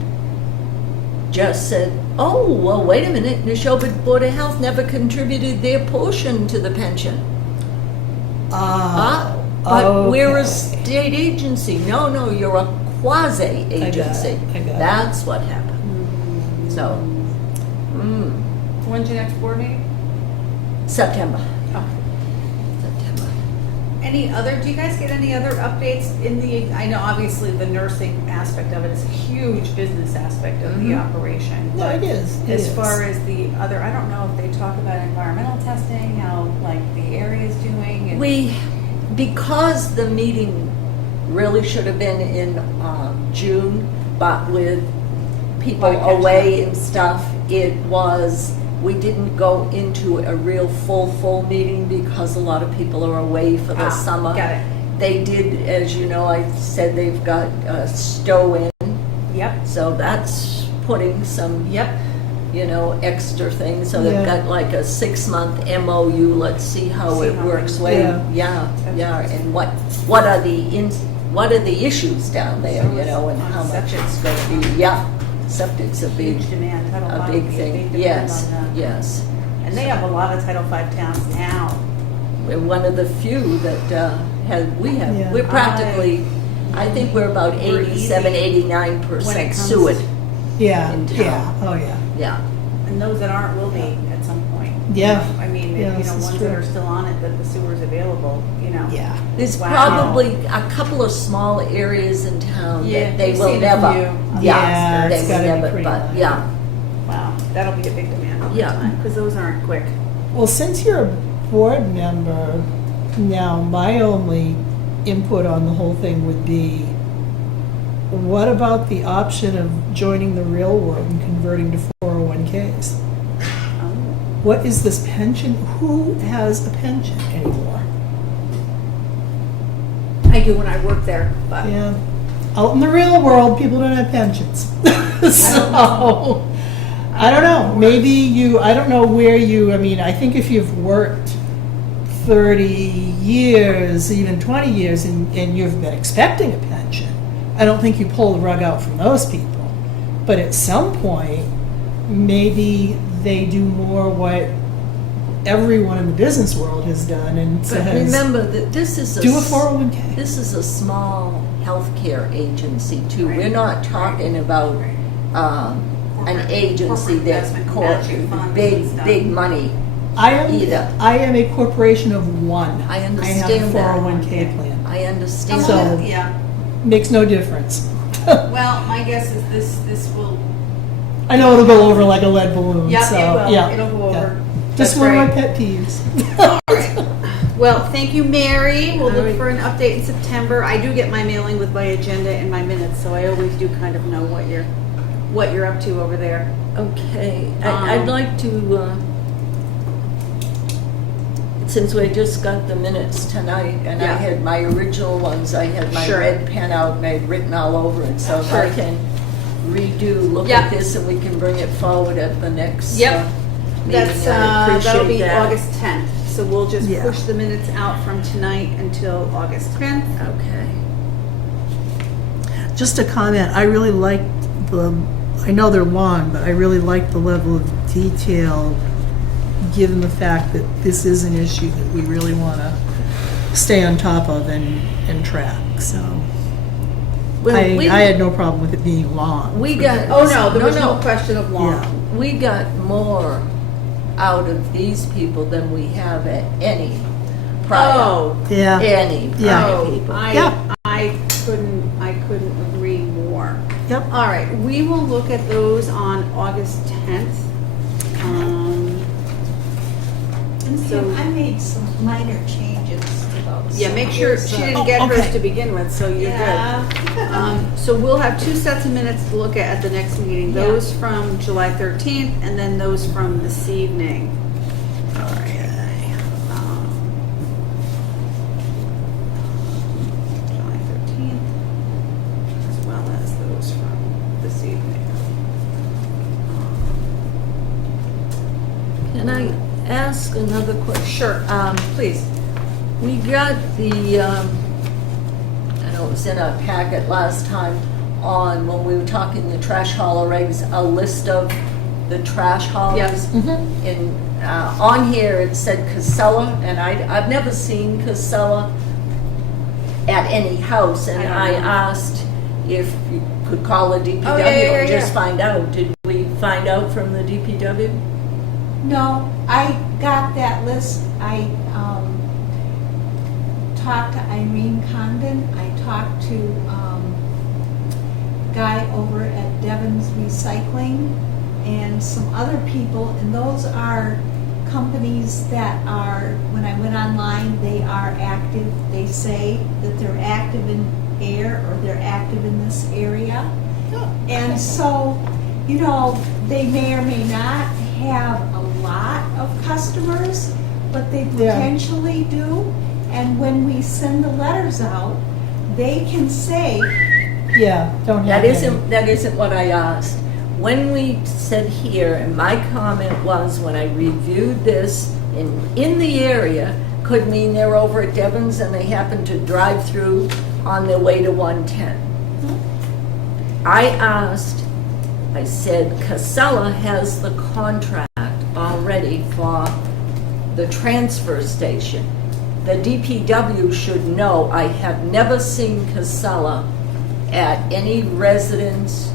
just said, oh, well, wait a minute, Neshoba Board of Health never contributed their portion to the pension. But we're a state agency. No, you're a quasi-agency. I got it. That's what happened. So, When's your next board meeting? September. Oh. September. Any other, do you guys get any other updates in the, I know obviously the nursing aspect of it is a huge business aspect of the operation. No, but it is. It As is. far as the other, I don't know if they talk about environmental testing, how like the area is doing. And Because the meeting really should have been in June, but with people Why catch away up? and stuff, we didn't go into a real full meeting because a lot of people are away for the summer. Got it. They did, as you know, I said they've got Stowe in, Yep, so that's putting some, yep. extra things. So they've Yeah. got like a 6-month MOU. Let's see how See it how works. things Way, go. yeah, and what are the issues down there, and how much it's going to be. Yeah, septic's a big, Huge demand, Title a V big would be thing. demand Yes, on that. yes. And they have a lot of Title V towns now. We're one of the few that Yeah. we're practically, I think we're about We're 87, easy 89% when it comes- suet. Yeah. in town. Yeah. Oh, yeah. Yeah. And those that aren't will be at some point. Yeah. I mean, Yeah, this is ones true. that are still on it, that the sewer's available, Yeah. There's Wow. probably a couple of small areas in town Yeah, that they we've will seen a never. few. Yeah, they it's will gotta be never, pretty but, high. yeah. Wow, that'll be a big demand over Yeah. time, because those aren't quick. Well, since you're a board member, now my only input on the whole thing would be, what about the option of joining the real world and converting to 401ks? What is this pension? Who has a pension anymore? I do when I work there, but Yeah. Out in the real world, people don't have pensions. So, I don't know. Maybe I don't know where I mean, I think if you've worked 30 years, even 20 years, and you've been expecting a pension, I don't think you pull the rug out from those people. But at some point, maybe they do more what everyone in the business world has done and But says, remember that this is do a 401k. This is a small healthcare agency too. Right. We're not talking about an Corporate agency that's investment matching funds and big stuff. money. I am either. I am a corporation of one. I I have understand a that. 401k plan. I understand. So- yeah. Makes no difference. Well, my guess is this will, I know it'll go over like a lead balloon. yeah, so, it will, yeah, it'll go yeah. over. Just That's one of my great. pet peeves. Well, thank you, Mary. We'll All look right. for an update in September. I do get my mailing with my agenda and my minutes, so I always do kind of know what you're up to over there. Okay, I'd like to, since we just got the minutes tonight, and I Yeah. had my original ones, I had my Sure. red pen out and I'd written all over it, so if I Sure. can look Yeah. at this and we can bring it forward at the next Yep. meeting, That's, I that'll appreciate be that. August 10th, so we'll just Yeah. push the minutes out from tonight until August 10th. Okay. Just a comment. I really liked I know they're long, but I really liked the level of detail, given the fact that this is an issue that we really want to stay on top of and track. So, I had no problem with it being long. We got. Oh, no, there was no question of long. Yeah. We got more out of these people than we have at any prior. Oh, Yeah, Any Yeah. prior oh, people. Yeah. I couldn't agree more. yep. All right, we will look at those on August 10th. And So- Sam, I made some minor changes to those. Yeah, make sure, she didn't get hers okay. to begin with, so you're good. Yeah. So we'll have 2 sets of minutes to look at the next meeting, Yeah. those from July 13th and then those from this evening. All right. July 13th, as well as those from this evening. Can I ask another question? Sure, please. We got the, I know it was in our packet last time on, when we were talking the trash hauler regs, a list of the trash haulers. Yes. Mm-hmm. And on here it said Casella, and I've never seen Casella at any house. And I don't know. I asked if you could call the DPW Oh, yeah, and just yeah. find out. Did we find out from the DPW? No, I got that list. I talked to Irene Condon. I talked to guy over at Devon's Recycling and some other people. And those are companies that are, when I went online, they are active. They say that they're active in Ayer or they're active in this area. And so, you know, they may or may not have a lot of customers, but they Yeah. potentially do. And when we send the letters out, they can say, Yeah, don't have That isn't what I asked. When we said here, and my comment was, when I reviewed this, in the area, could mean they're over at Devon's and they happen to drive through on their way to 110. I asked, I said, Casella has the contract already for the transfer station. The DPW should know, I have never seen Casella at any residence,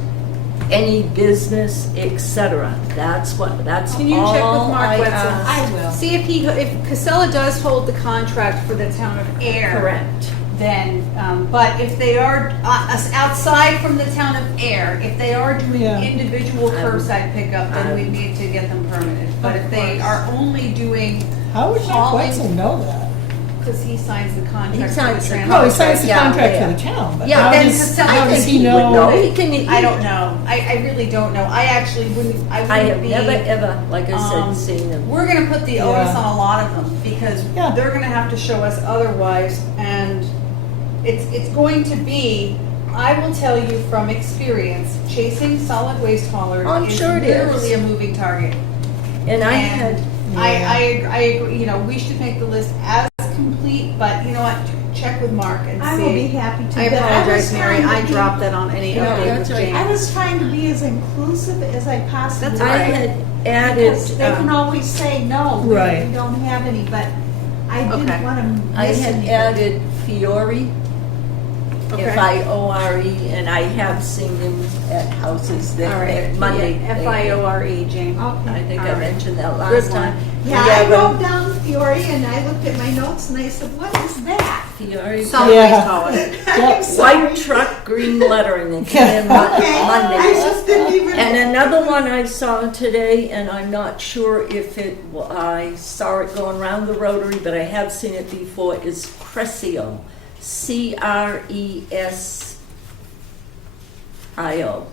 any business, etc. That's Can you check with all Mark I Wetzel? asked. I will. See if Casella does hold the contract for the town of Ayer. Correct. Then, but if they are outside from the town of Ayer, if they are doing Yeah. individual curbside pickup, then we need to get them permitted. But if they are only doing How would Mark hauling, Wetzel know that? because he signs the contract for the signs the transfer. No, he signs the Yeah, contract yeah. for the town, but Yeah, how then does, Casella- how I does think he would know? He can. I don't know. I really don't know. I actually wouldn't. I I wouldn't have be. never ever, like I said, seen them. We're gonna put the onus Yeah. on a lot of them because Yeah. they're gonna have to show us otherwise, and it's going to be. I will tell you from experience, chasing solid waste haulers I'm is sure it is. literally a moving target. And I And had, I agree. You know, we should make the list as complete, but you know what? Check with Mark and I see. will be happy to. I but apologize, was Mary. trying to I be- dropped that on any No, update that's with right. Jane. I was trying to be as inclusive as I possibly That's I all right. had added, Because they can always say, no, we Right. don't have any, but I Okay. didn't want to I miss had anything. added Fiore, Okay. F-I-O-R-E, and I have seen them at houses All that, right. at Monday. F-I-O-R-E, Jane. I Okay. think All I right. mentioned that Good last one. time. Yeah, We I have wrote a down Fiore and I looked at my notes and I said, what is that? Fiore, Solid Yeah. waste hauler. I'm sorry. white truck, green lettering, and came in Okay, I Monday. just didn't even. And another one I saw today, and I'm not sure if I saw it going around the Rotary, but I have seen it before, is Crescio. C-R-E-S-I-O.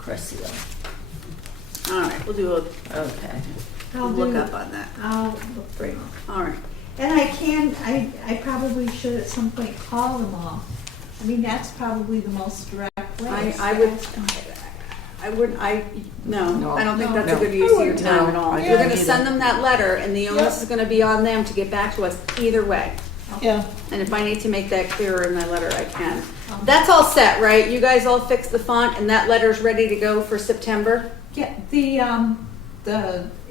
Crescio. All right, we'll do a Okay. I'll look do- up on that. I'll look for it. All right. And I probably should at some point call them all. I mean, that's probably the most direct way. No, I don't think No. that's a No. good use of your time at No, all. I You're don't gonna either. send them that letter, and the onus is gonna be on them to get back to us either way. Yeah, And if I need to make that clearer in my letter, I can. That's all set, right? You guys all fixed the font, and that letter's ready to go for September? Yeah,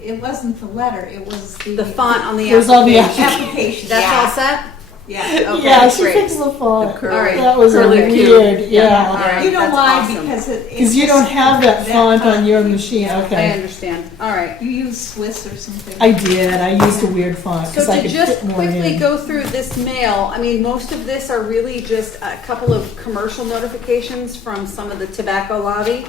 it wasn't the letter, it was The font on the It was on the application. application. That's yeah. all set? Yeah. Okay, Yeah, she great. fixed the font. The curly- All right. That was curly really Q. weird, All yeah. right, You know that's why? awesome. Because Because you don't have that font on your machine, I okay. understand. All right. You use Swiss or something. I did, I used a weird font, So because I to could just fit more quickly in. go through this mail, I mean, most of this are really just a couple of commercial notifications from some of the tobacco lobby.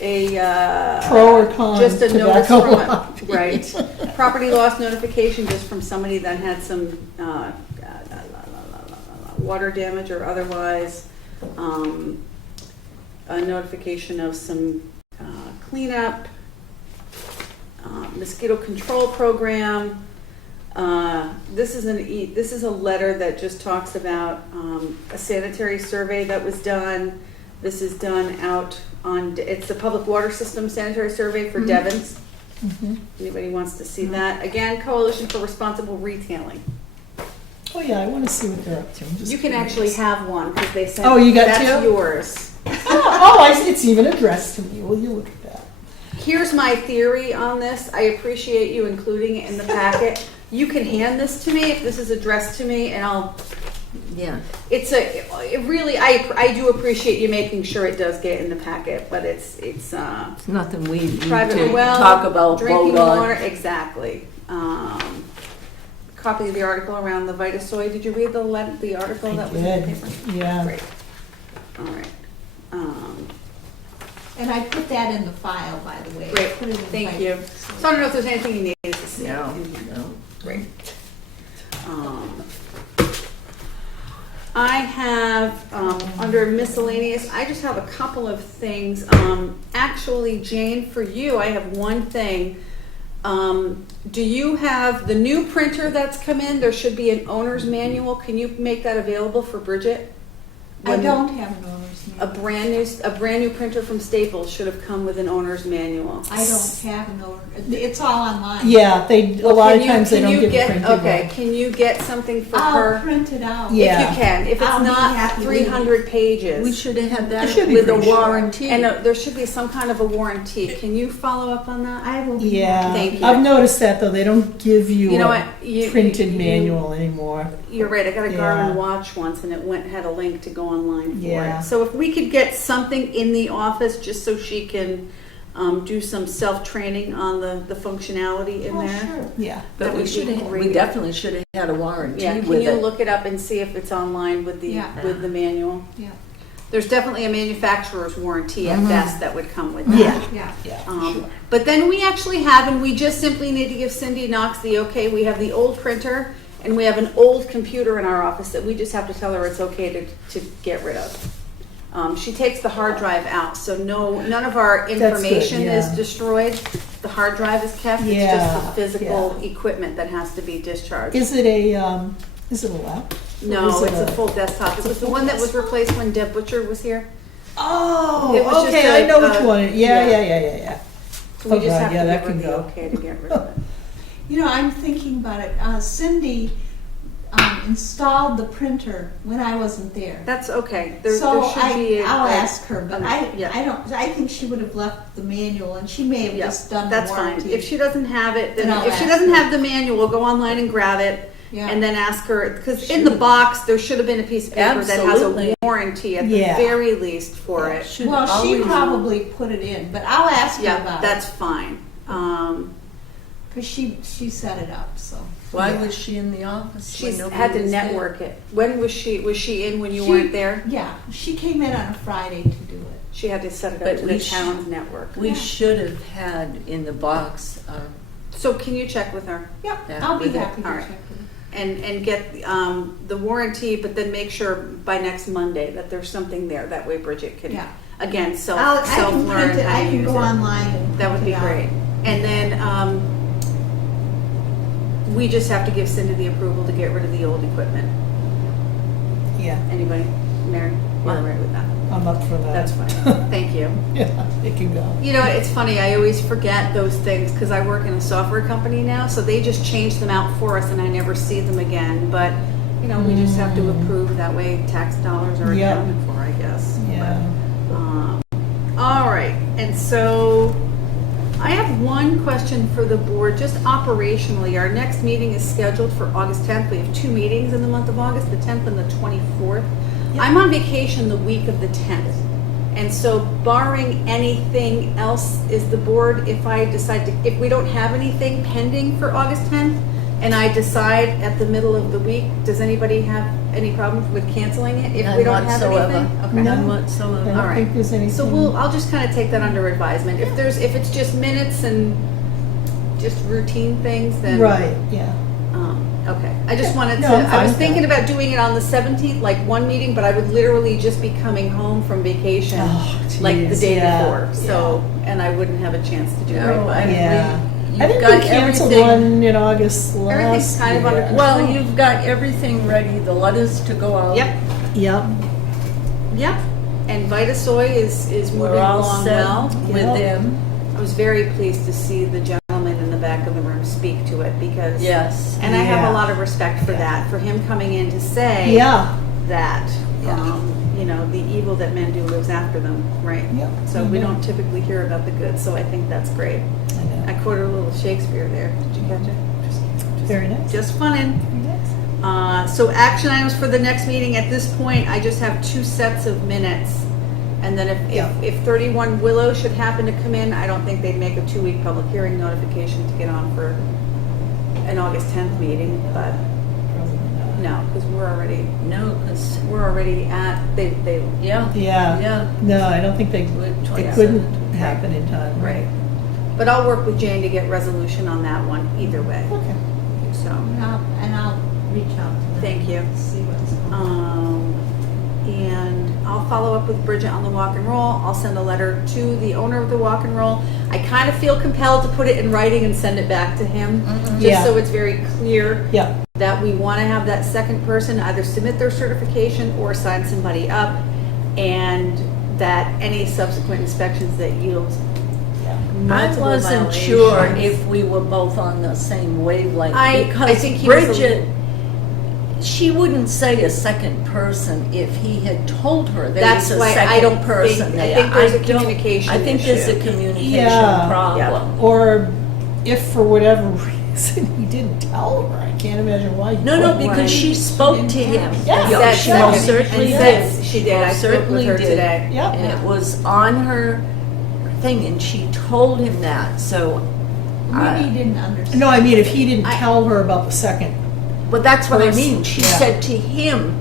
Pro or con just a notice tobacco from lobby. right, property loss notification just from somebody that had some water damage or otherwise. A notification of some cleanup, mosquito control program. This is a letter that just talks about a sanitary survey that was done. This is done out on, it's the public water system sanitary survey for Devon's. Anybody wants to see that? Again, Coalition for Responsible Retailing. Oh, yeah, I want to see what they're up to. I'm just You can curious. actually have one because they sent. Oh, you got that's two? yours. It's even addressed to me. Will you look at that? Here's my theory on this. I appreciate you including it in the packet. You can hand this to me if this is addressed to me, and I'll. Yeah. I do appreciate you making sure it does get in the packet, but it's It's nothing we need private to well, talk about, drinking vote on. water, exactly. Copy of the article around the Vitasoy. Did you read the article that was in the did. paper? Yeah. Great. All right. And I put that in the file, by the way. I Great. put it in Thank my- you. So I don't know if there's anything you needed to see. No, in here. no. Great. I have, under miscellaneous, I just have a couple of things. Actually, Jane, for you, I have one thing. Do you have the new printer that's come in? There should be an owner's manual. Can you make that available for Bridget? I don't have an owner's A manual. brand new printer from Staples should have come with an owner's manual. I don't have an owner. It's all online. Yeah, a lot of times they Can don't you give a printed Okay, one. can you get something for I'll her? print it out. Yeah. If you can, if it's I'll be not happy with 300 pages. We should have had It that should be with a pretty short. warranty. And there should be some kind of a warranty. Can you follow up on that? I will. Be Yeah, Thank you. I've noticed that though, they don't give you You know a what? You- printed you- manual anymore. You're right, I got a Yeah. Garmin watch once and it had a link to go online for Yeah. it. So if we could get something in the office just so she can do some self-training on the functionality in Oh, there. sure. Yeah. But That we would be should have, we great. definitely should have had a warranty Yeah, can with you it. look it up and see if it's online with the Yeah. manual? Yeah. There's definitely a manufacturer's warranty at best that would come with that. Yeah. Yeah. Yeah, sure. But then we actually have, and we just simply need to give Cindy Knox the okay. We have the old printer and we have an old computer in our office that we just have to tell her it's okay to get rid of. She takes the hard drive out, so none of our good, information is yeah. destroyed. The hard drive is kept. It's Yeah, just the physical equipment that has to be discharged. Is it a lap? No, Or is it's it a full desktop. It was the one that was replaced when Deb Butcher was here. Oh, It was just okay, I know which a- one. yeah. Yeah. So we Oh, just God, have yeah, to that give her can the go. okay to get rid of it. You know, I'm thinking about it. Cindy installed the printer when I wasn't there. That's okay. There So should be. I'll ask her, but yeah. I think she would have left the manual, and she may have Yeah, just done that's the fine. warranty. If she doesn't have it, then Then I'll if she ask doesn't her. have the manual, go online and grab it, Yeah. and then ask her. Because in the box, there should have been a piece of paper that has a Absolutely. warranty at Yeah. the very least for it. Should Well, she always- probably put it in, but I'll ask her Yeah, about that's it fine. because she set it up. So Why Yeah. was she in the office? when She's nobody had to was there? network it. When was she? Was she in when you She- weren't there? Yeah, she came in on a Friday to do it. She had to set it up But to we the town's network. We Yeah. should have had in the box, So can you check with her? Yeah, Yeah, I'll be with it. happy to All right. check with her. And get the warranty, but then make sure by next Monday that there's something there. That way Bridget can, Yeah. again, I self can learn print it. how I to can use go it. online and That would be print it out. great. And then we just have to give Cindy the approval to get rid of the old equipment. Yeah, Anybody? Mary? You're all right with that? I'm up for that. That's fine. Thank you. Yeah, it can go. You know, it's funny, I always forget those things because I work in a software company now, so they just change them out for us and I never see them again. But, you know, we just have to approve, that way tax dollars are Yep. accounted for, I guess. Yeah. All right, and so I have one question for the board, just operationally. Our next meeting is scheduled for August 10th. We have 2 meetings in the month of August, the 10th and the 24th. I'm on vacation the week of the 10th. And so barring anything else, is the board, if I decide to, if we don't have anything pending for August 10th, and I decide at the middle of the week, does anybody have any problem with canceling it if we don't have anything? Okay. None No. whatsoever. I don't All right. think there's anything. So I'll just kind of take that under advisement. If it's just minutes and just routine things, then. Right, yeah. Okay, I just wanted No, to, I'm I fine was with thinking that. about doing it on the 17th, like one meeting, but I would literally just be coming home from vacation, Oh, like the geez, day yeah, before, so, and I wouldn't have a chance to do it No, right, but. I- Yeah. You've I think got we canceled everything- one in August last Everything's kind of under year. control. Well, you've got everything ready, the letters to go out. Yep, Yep, yep, and Vitasoy is moving We're all along set well. with Yep. them. I was very pleased to see the gentleman in the back of the room speak to it, because. Yes. And I have Yeah. a lot of respect for Yeah. that, for him coming in to say. yeah, That, Yeah. you know, the evil that men do lives after them, right? Yep. So we Mhm. don't typically hear about the good, so I think that's great. I I know. quoted a little Shakespeare there. Did you catch it? Very nice. Just funnin'. Very nice. So action items for the next meeting. At this point, I just have 2 sets of minutes. And then Yeah. if 31 Willow should happen to come in, I don't think they'd make a 2-week public hearing notification to get on for an August 10th meeting, but Probably not. no, because No, because, we're already at, they, yeah. Yeah. Yeah. No, I don't think We're it 27. couldn't happen in time. right. But I'll work with Jane to get resolution on that one either way, Okay. so. And I'll reach out to them. Thank you. See what's going on. And I'll follow up with Bridget on the walk and roll. I'll send a letter to the owner of the walk and roll. I kind of feel compelled to put it in writing and send it back to him, just Yeah. so it's very clear Yeah, that we want to have that second person either submit their certification or sign somebody up, and that any subsequent inspections that yield I multiple wasn't sure violations. if we were both on the same wavelength. I Because think he was a- Bridget, she wouldn't say a second person if he had told her there That's was a why I second don't person think- there. I think there's a don't- communication I think there's a issue. communication Yeah. problem. or if for whatever reason he didn't tell her, I can't imagine why. he No, no, wouldn't. because she spoke to him. Yeah. Yeah, Said she second, most certainly and did. said she did. I Most spoke with certainly her did. today. Yep. And it was on her thing, and she told him that, so. Maybe he didn't understand. No, I mean, if he didn't I- tell her about the second. But that's what I Person, mean. She yeah. said to him,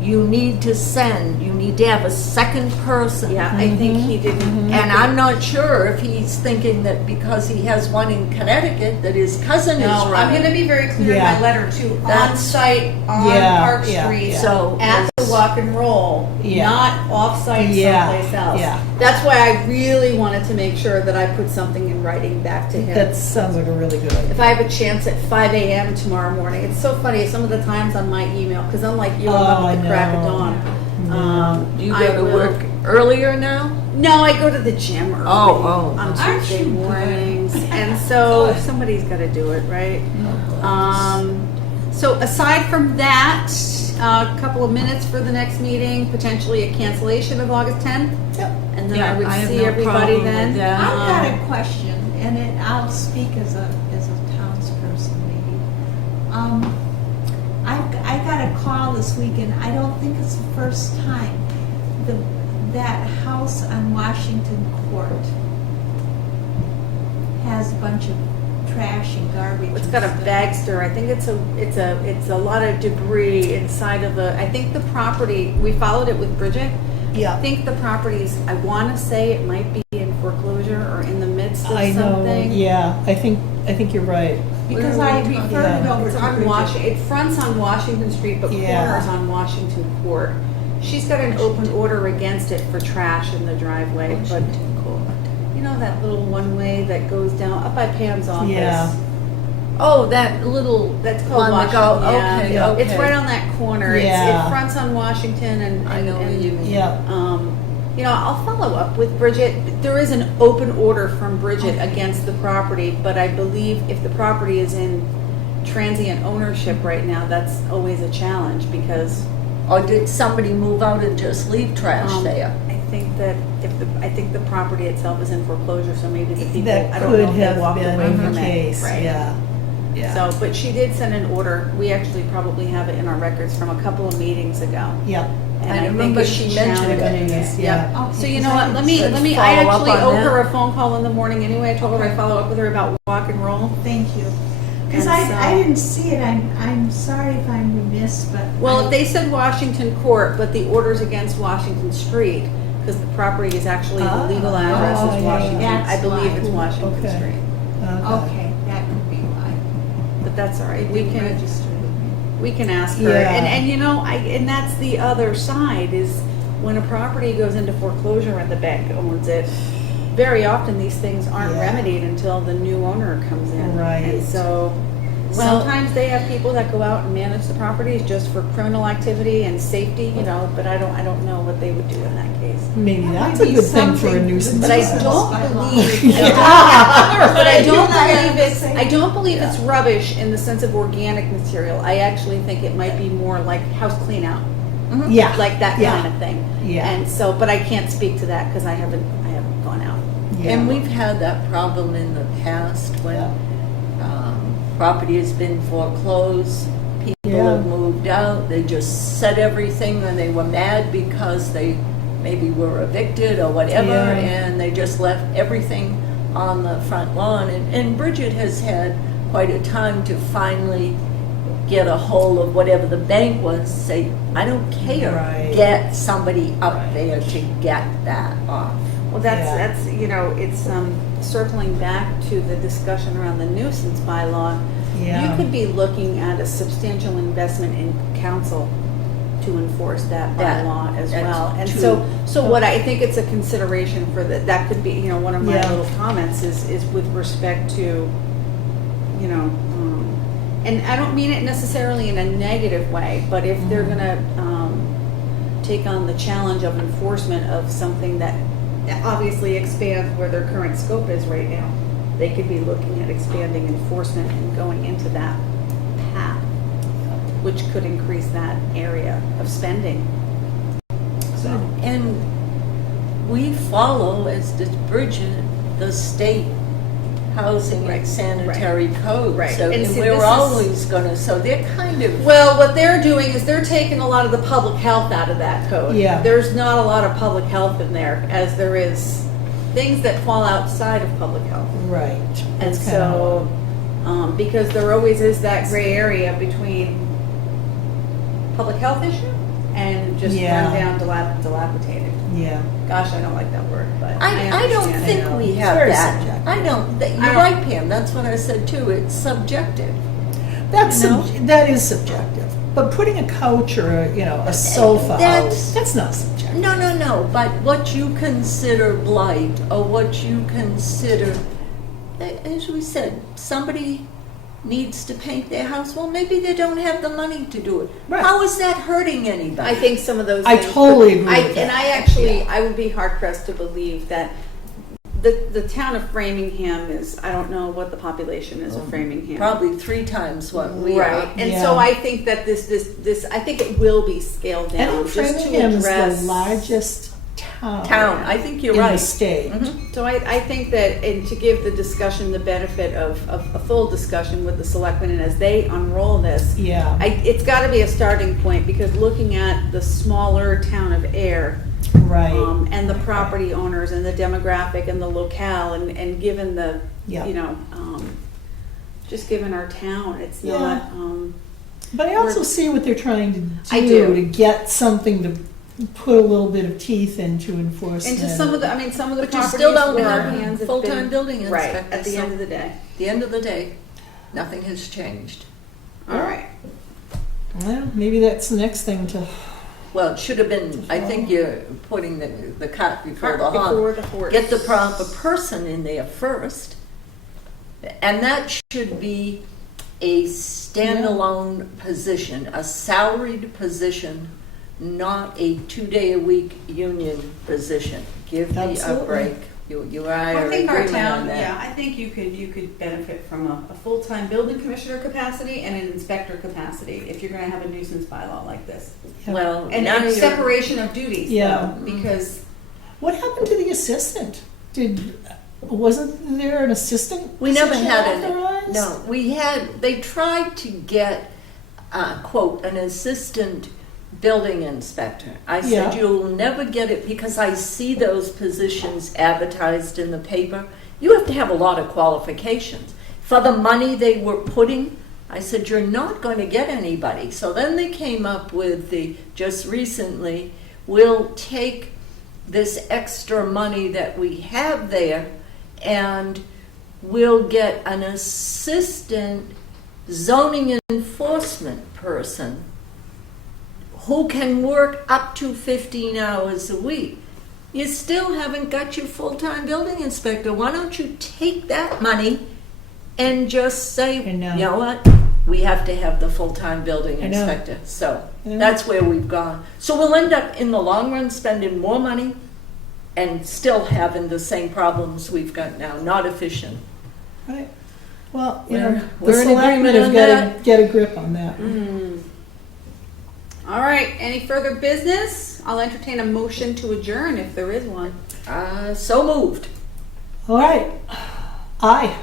you need to have a second person. Yeah, I think he didn't. And I'm not sure if he's thinking that because he has one in Connecticut, that his cousin is No, I'm running. gonna be very clear in Yeah. my letter too, on That's- site, on Yeah, Park yeah, Street, yeah. So, at the walk and roll, Yeah. not off-site Yeah, someplace else. yeah. That's why I really wanted to make sure that I put something in writing back to him. That sounds like a really good idea. If I have a chance at 5 a.m. tomorrow morning, it's so funny, some of the times on my email, because unlike you, I'm up Oh, at the crack of I know. dawn. you I go to will- work earlier now? No, I go to the gym early Oh. on Aren't Tuesday you good? mornings, and so somebody's got to do it, right? So aside from that, a couple of minutes for the next meeting, potentially a cancellation of August 10th, Yep. and then Yeah, I would I have see no everybody problem with then. that. I've got a question, and I'll speak as a townsperson maybe. I got a call this weekend, I don't think it's the first time, that house on Washington Court has a bunch of trash and garbage. It's and got a stuff. bagster. I think it's a lot of debris inside of the. I think the property. We followed it with Bridget. I Yeah. think the properties. I want to say it might be in foreclosure or in the midst of I know, something. yeah, I think you're right. Because Where are I we talking referred it about? over It's to on Bridget. Washington. It fronts on Washington Street, but Yeah. corners on Washington Court. She's got an open order against it for trash in the driveway, but you know that little one way that goes down up by Pam's office. Yeah. Oh, that little. That's called one that Washington. go- Yeah. Okay, Yeah. okay. It's right on that corner. Yeah. It fronts on Washington and. I know what and- you mean. Yeah. You know, I'll follow up with Bridget. There is an open order from Bridget against the property, but I believe if the property is in transient ownership right now, that's always a challenge because Or did somebody move out and just leave trash um, there? I think that I think the property itself is in foreclosure, so maybe the people, That I don't know could if they have walked away been from the it. case, Right. yeah. Yeah. So, but she did send an order. We actually probably have it in our records from a couple of meetings ago. Yep. And I I think remember it's she mentioned challenging it, it. yeah. Okay, So you 'cause know I what, didn't let me, see- I follow up actually on owe that. her a phone call in the morning anyway. I told her I'd follow up with her about walk and roll. Thank you. Because And I so- didn't see it, I'm sorry if I'm remiss, but. Well, I- if they said Washington Court, but the order's against Washington Street, because the property is actually, the legal address oh, is yeah, Washington. that's I believe why. it's Washington Okay. Street. Okay, that could be why. But that's all right. It We didn't can, register with me. we can ask her. Yeah. And you know, and that's the other side is when a property goes into foreclosure and the bank owns it, very often these things aren't Yeah. remedied until the new owner comes in. Right. And so Well- sometimes they have people that go out and manage the properties just for criminal activity and safety, you know, but I don't know what they would do in that case. Maybe That that's might a be good thing for a something nuisance. But I Nuisance don't bylaw. believe, but I don't believe it's rubbish in the sense of organic material. I actually think it might be more like house clean out, Yeah. like that yeah, kind of thing. Yeah. And so, but I can't speak to that because I haven't gone out. Yeah. And we've had that problem in the past when property has been foreclosed, people Yeah. have moved out, they just set everything and they were mad because they maybe were evicted or whatever, Yeah. and they just left everything on the front lawn. And Bridget has had quite a time to finally get a hold of whatever the bank was, say, I don't care, Right. get somebody up Right. there to get that off. Well, Yeah. that's you know, it's circling back to the discussion around the nuisance bylaw. Yeah. You could be looking at a substantial investment in council to enforce that That- bylaw as that's well. And true. so what I think it's a consideration for that could be, you know, one of my Yeah. little comments is with respect to, you know, and I don't mean it necessarily in a negative way, but if they're gonna take on the challenge of enforcement of something that obviously expands where their current scope is right now, they could be looking at expanding enforcement and going into that path, which could increase that area of spending. So, And we follow, as does Bridget, the state housing Right, and sanitary code. Right. So And see, we're this is- always gonna, so they're kind of, well, what they're doing is they're taking a lot of the public health out of that code. Yeah. There's not a lot of public health in there, as there is things that fall outside of public health. Right. And That's so, because there always is that gray area between public health issue and just Yeah. run down, dilapidated. Yeah. Gosh, I don't like that word, but I don't understand. think know. we It's have very that. subjective. I don't, I you're don't- right, Pam, that's what I said too, it's subjective. That's You know? that is subjective. But putting a couch or a sofa That's- out, that's not subjective. No, but what you consider blight, or what you consider, as we said, somebody needs to paint their house, well, maybe they don't have the money to do it. Right. How is that hurting anybody? I think some of those. I things- totally agree I- with And that. I actually, I would be hard pressed to believe that the town of Framingham is, I don't know what the population is of Framingham. Probably 3 times what we Right, are. and Yeah. so I think that this, I think it will be scaled And down just to Framingham is address. the largest town. I think you're in right. the state. Mhm. So I think that, and to give the discussion the benefit of a full discussion with the selectmen, and as they unroll this, Yeah. it's gotta be a starting point, because looking at the smaller town of Ayer, Right. and the property owners and the demographic and the locale, and given the, Yeah. just given our town, it's Yeah. not, But I also we're- see what they're trying to do, I do. to get something to put a little bit of teeth into enforcement. into some of the, I mean, some of the But you properties still don't where our have hands have full-time been- building right, inspectors, at the so- end of the day. The end of the day, nothing has changed. All right. Well, maybe that's the next thing to. Well, it should have been, I think you're putting the cart before the Cart horse. before the horse. Get the proper person in there first. And that should be a standalone position, a salaried position, not a 2-day-a-week union position. Give me a Absolutely. break. You and I I are think our agreement town, on that. yeah, I think you could benefit from a full-time building commissioner capacity and an inspector capacity if you're gonna have a nuisance bylaw like this. Well, And now a you're, separation of duties, Yeah. though, because What happened to the assistant? Wasn't there an assistant? We never position had any. authorized? No, they tried to get, quote, an assistant building inspector. I said, Yeah. you'll never get it because I see those positions advertised in the paper. You have to have a lot of qualifications. For the money they were putting, I said, you're not going to get anybody. So then they came up with just recently, we'll take this extra money that we have there and we'll get an assistant zoning enforcement person who can work up to 15 hours a week. You still haven't got your full-time building inspector. Why don't you take that money and just say, I know. you know what? We have to have the full-time building I know. inspector. So Yeah. that's where we've gone. So we'll end up in the long run spending more money and still having the same problems we've got now. Not efficient. Right. Well, We're the in selectmen agreement have on got that. to get a grip on that. All right, any further business? I'll entertain a motion to adjourn if there is one. So moved. All right. Aye.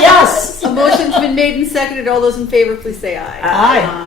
Yes. A motion's been made and seconded. All those in favor, please say aye. Aye.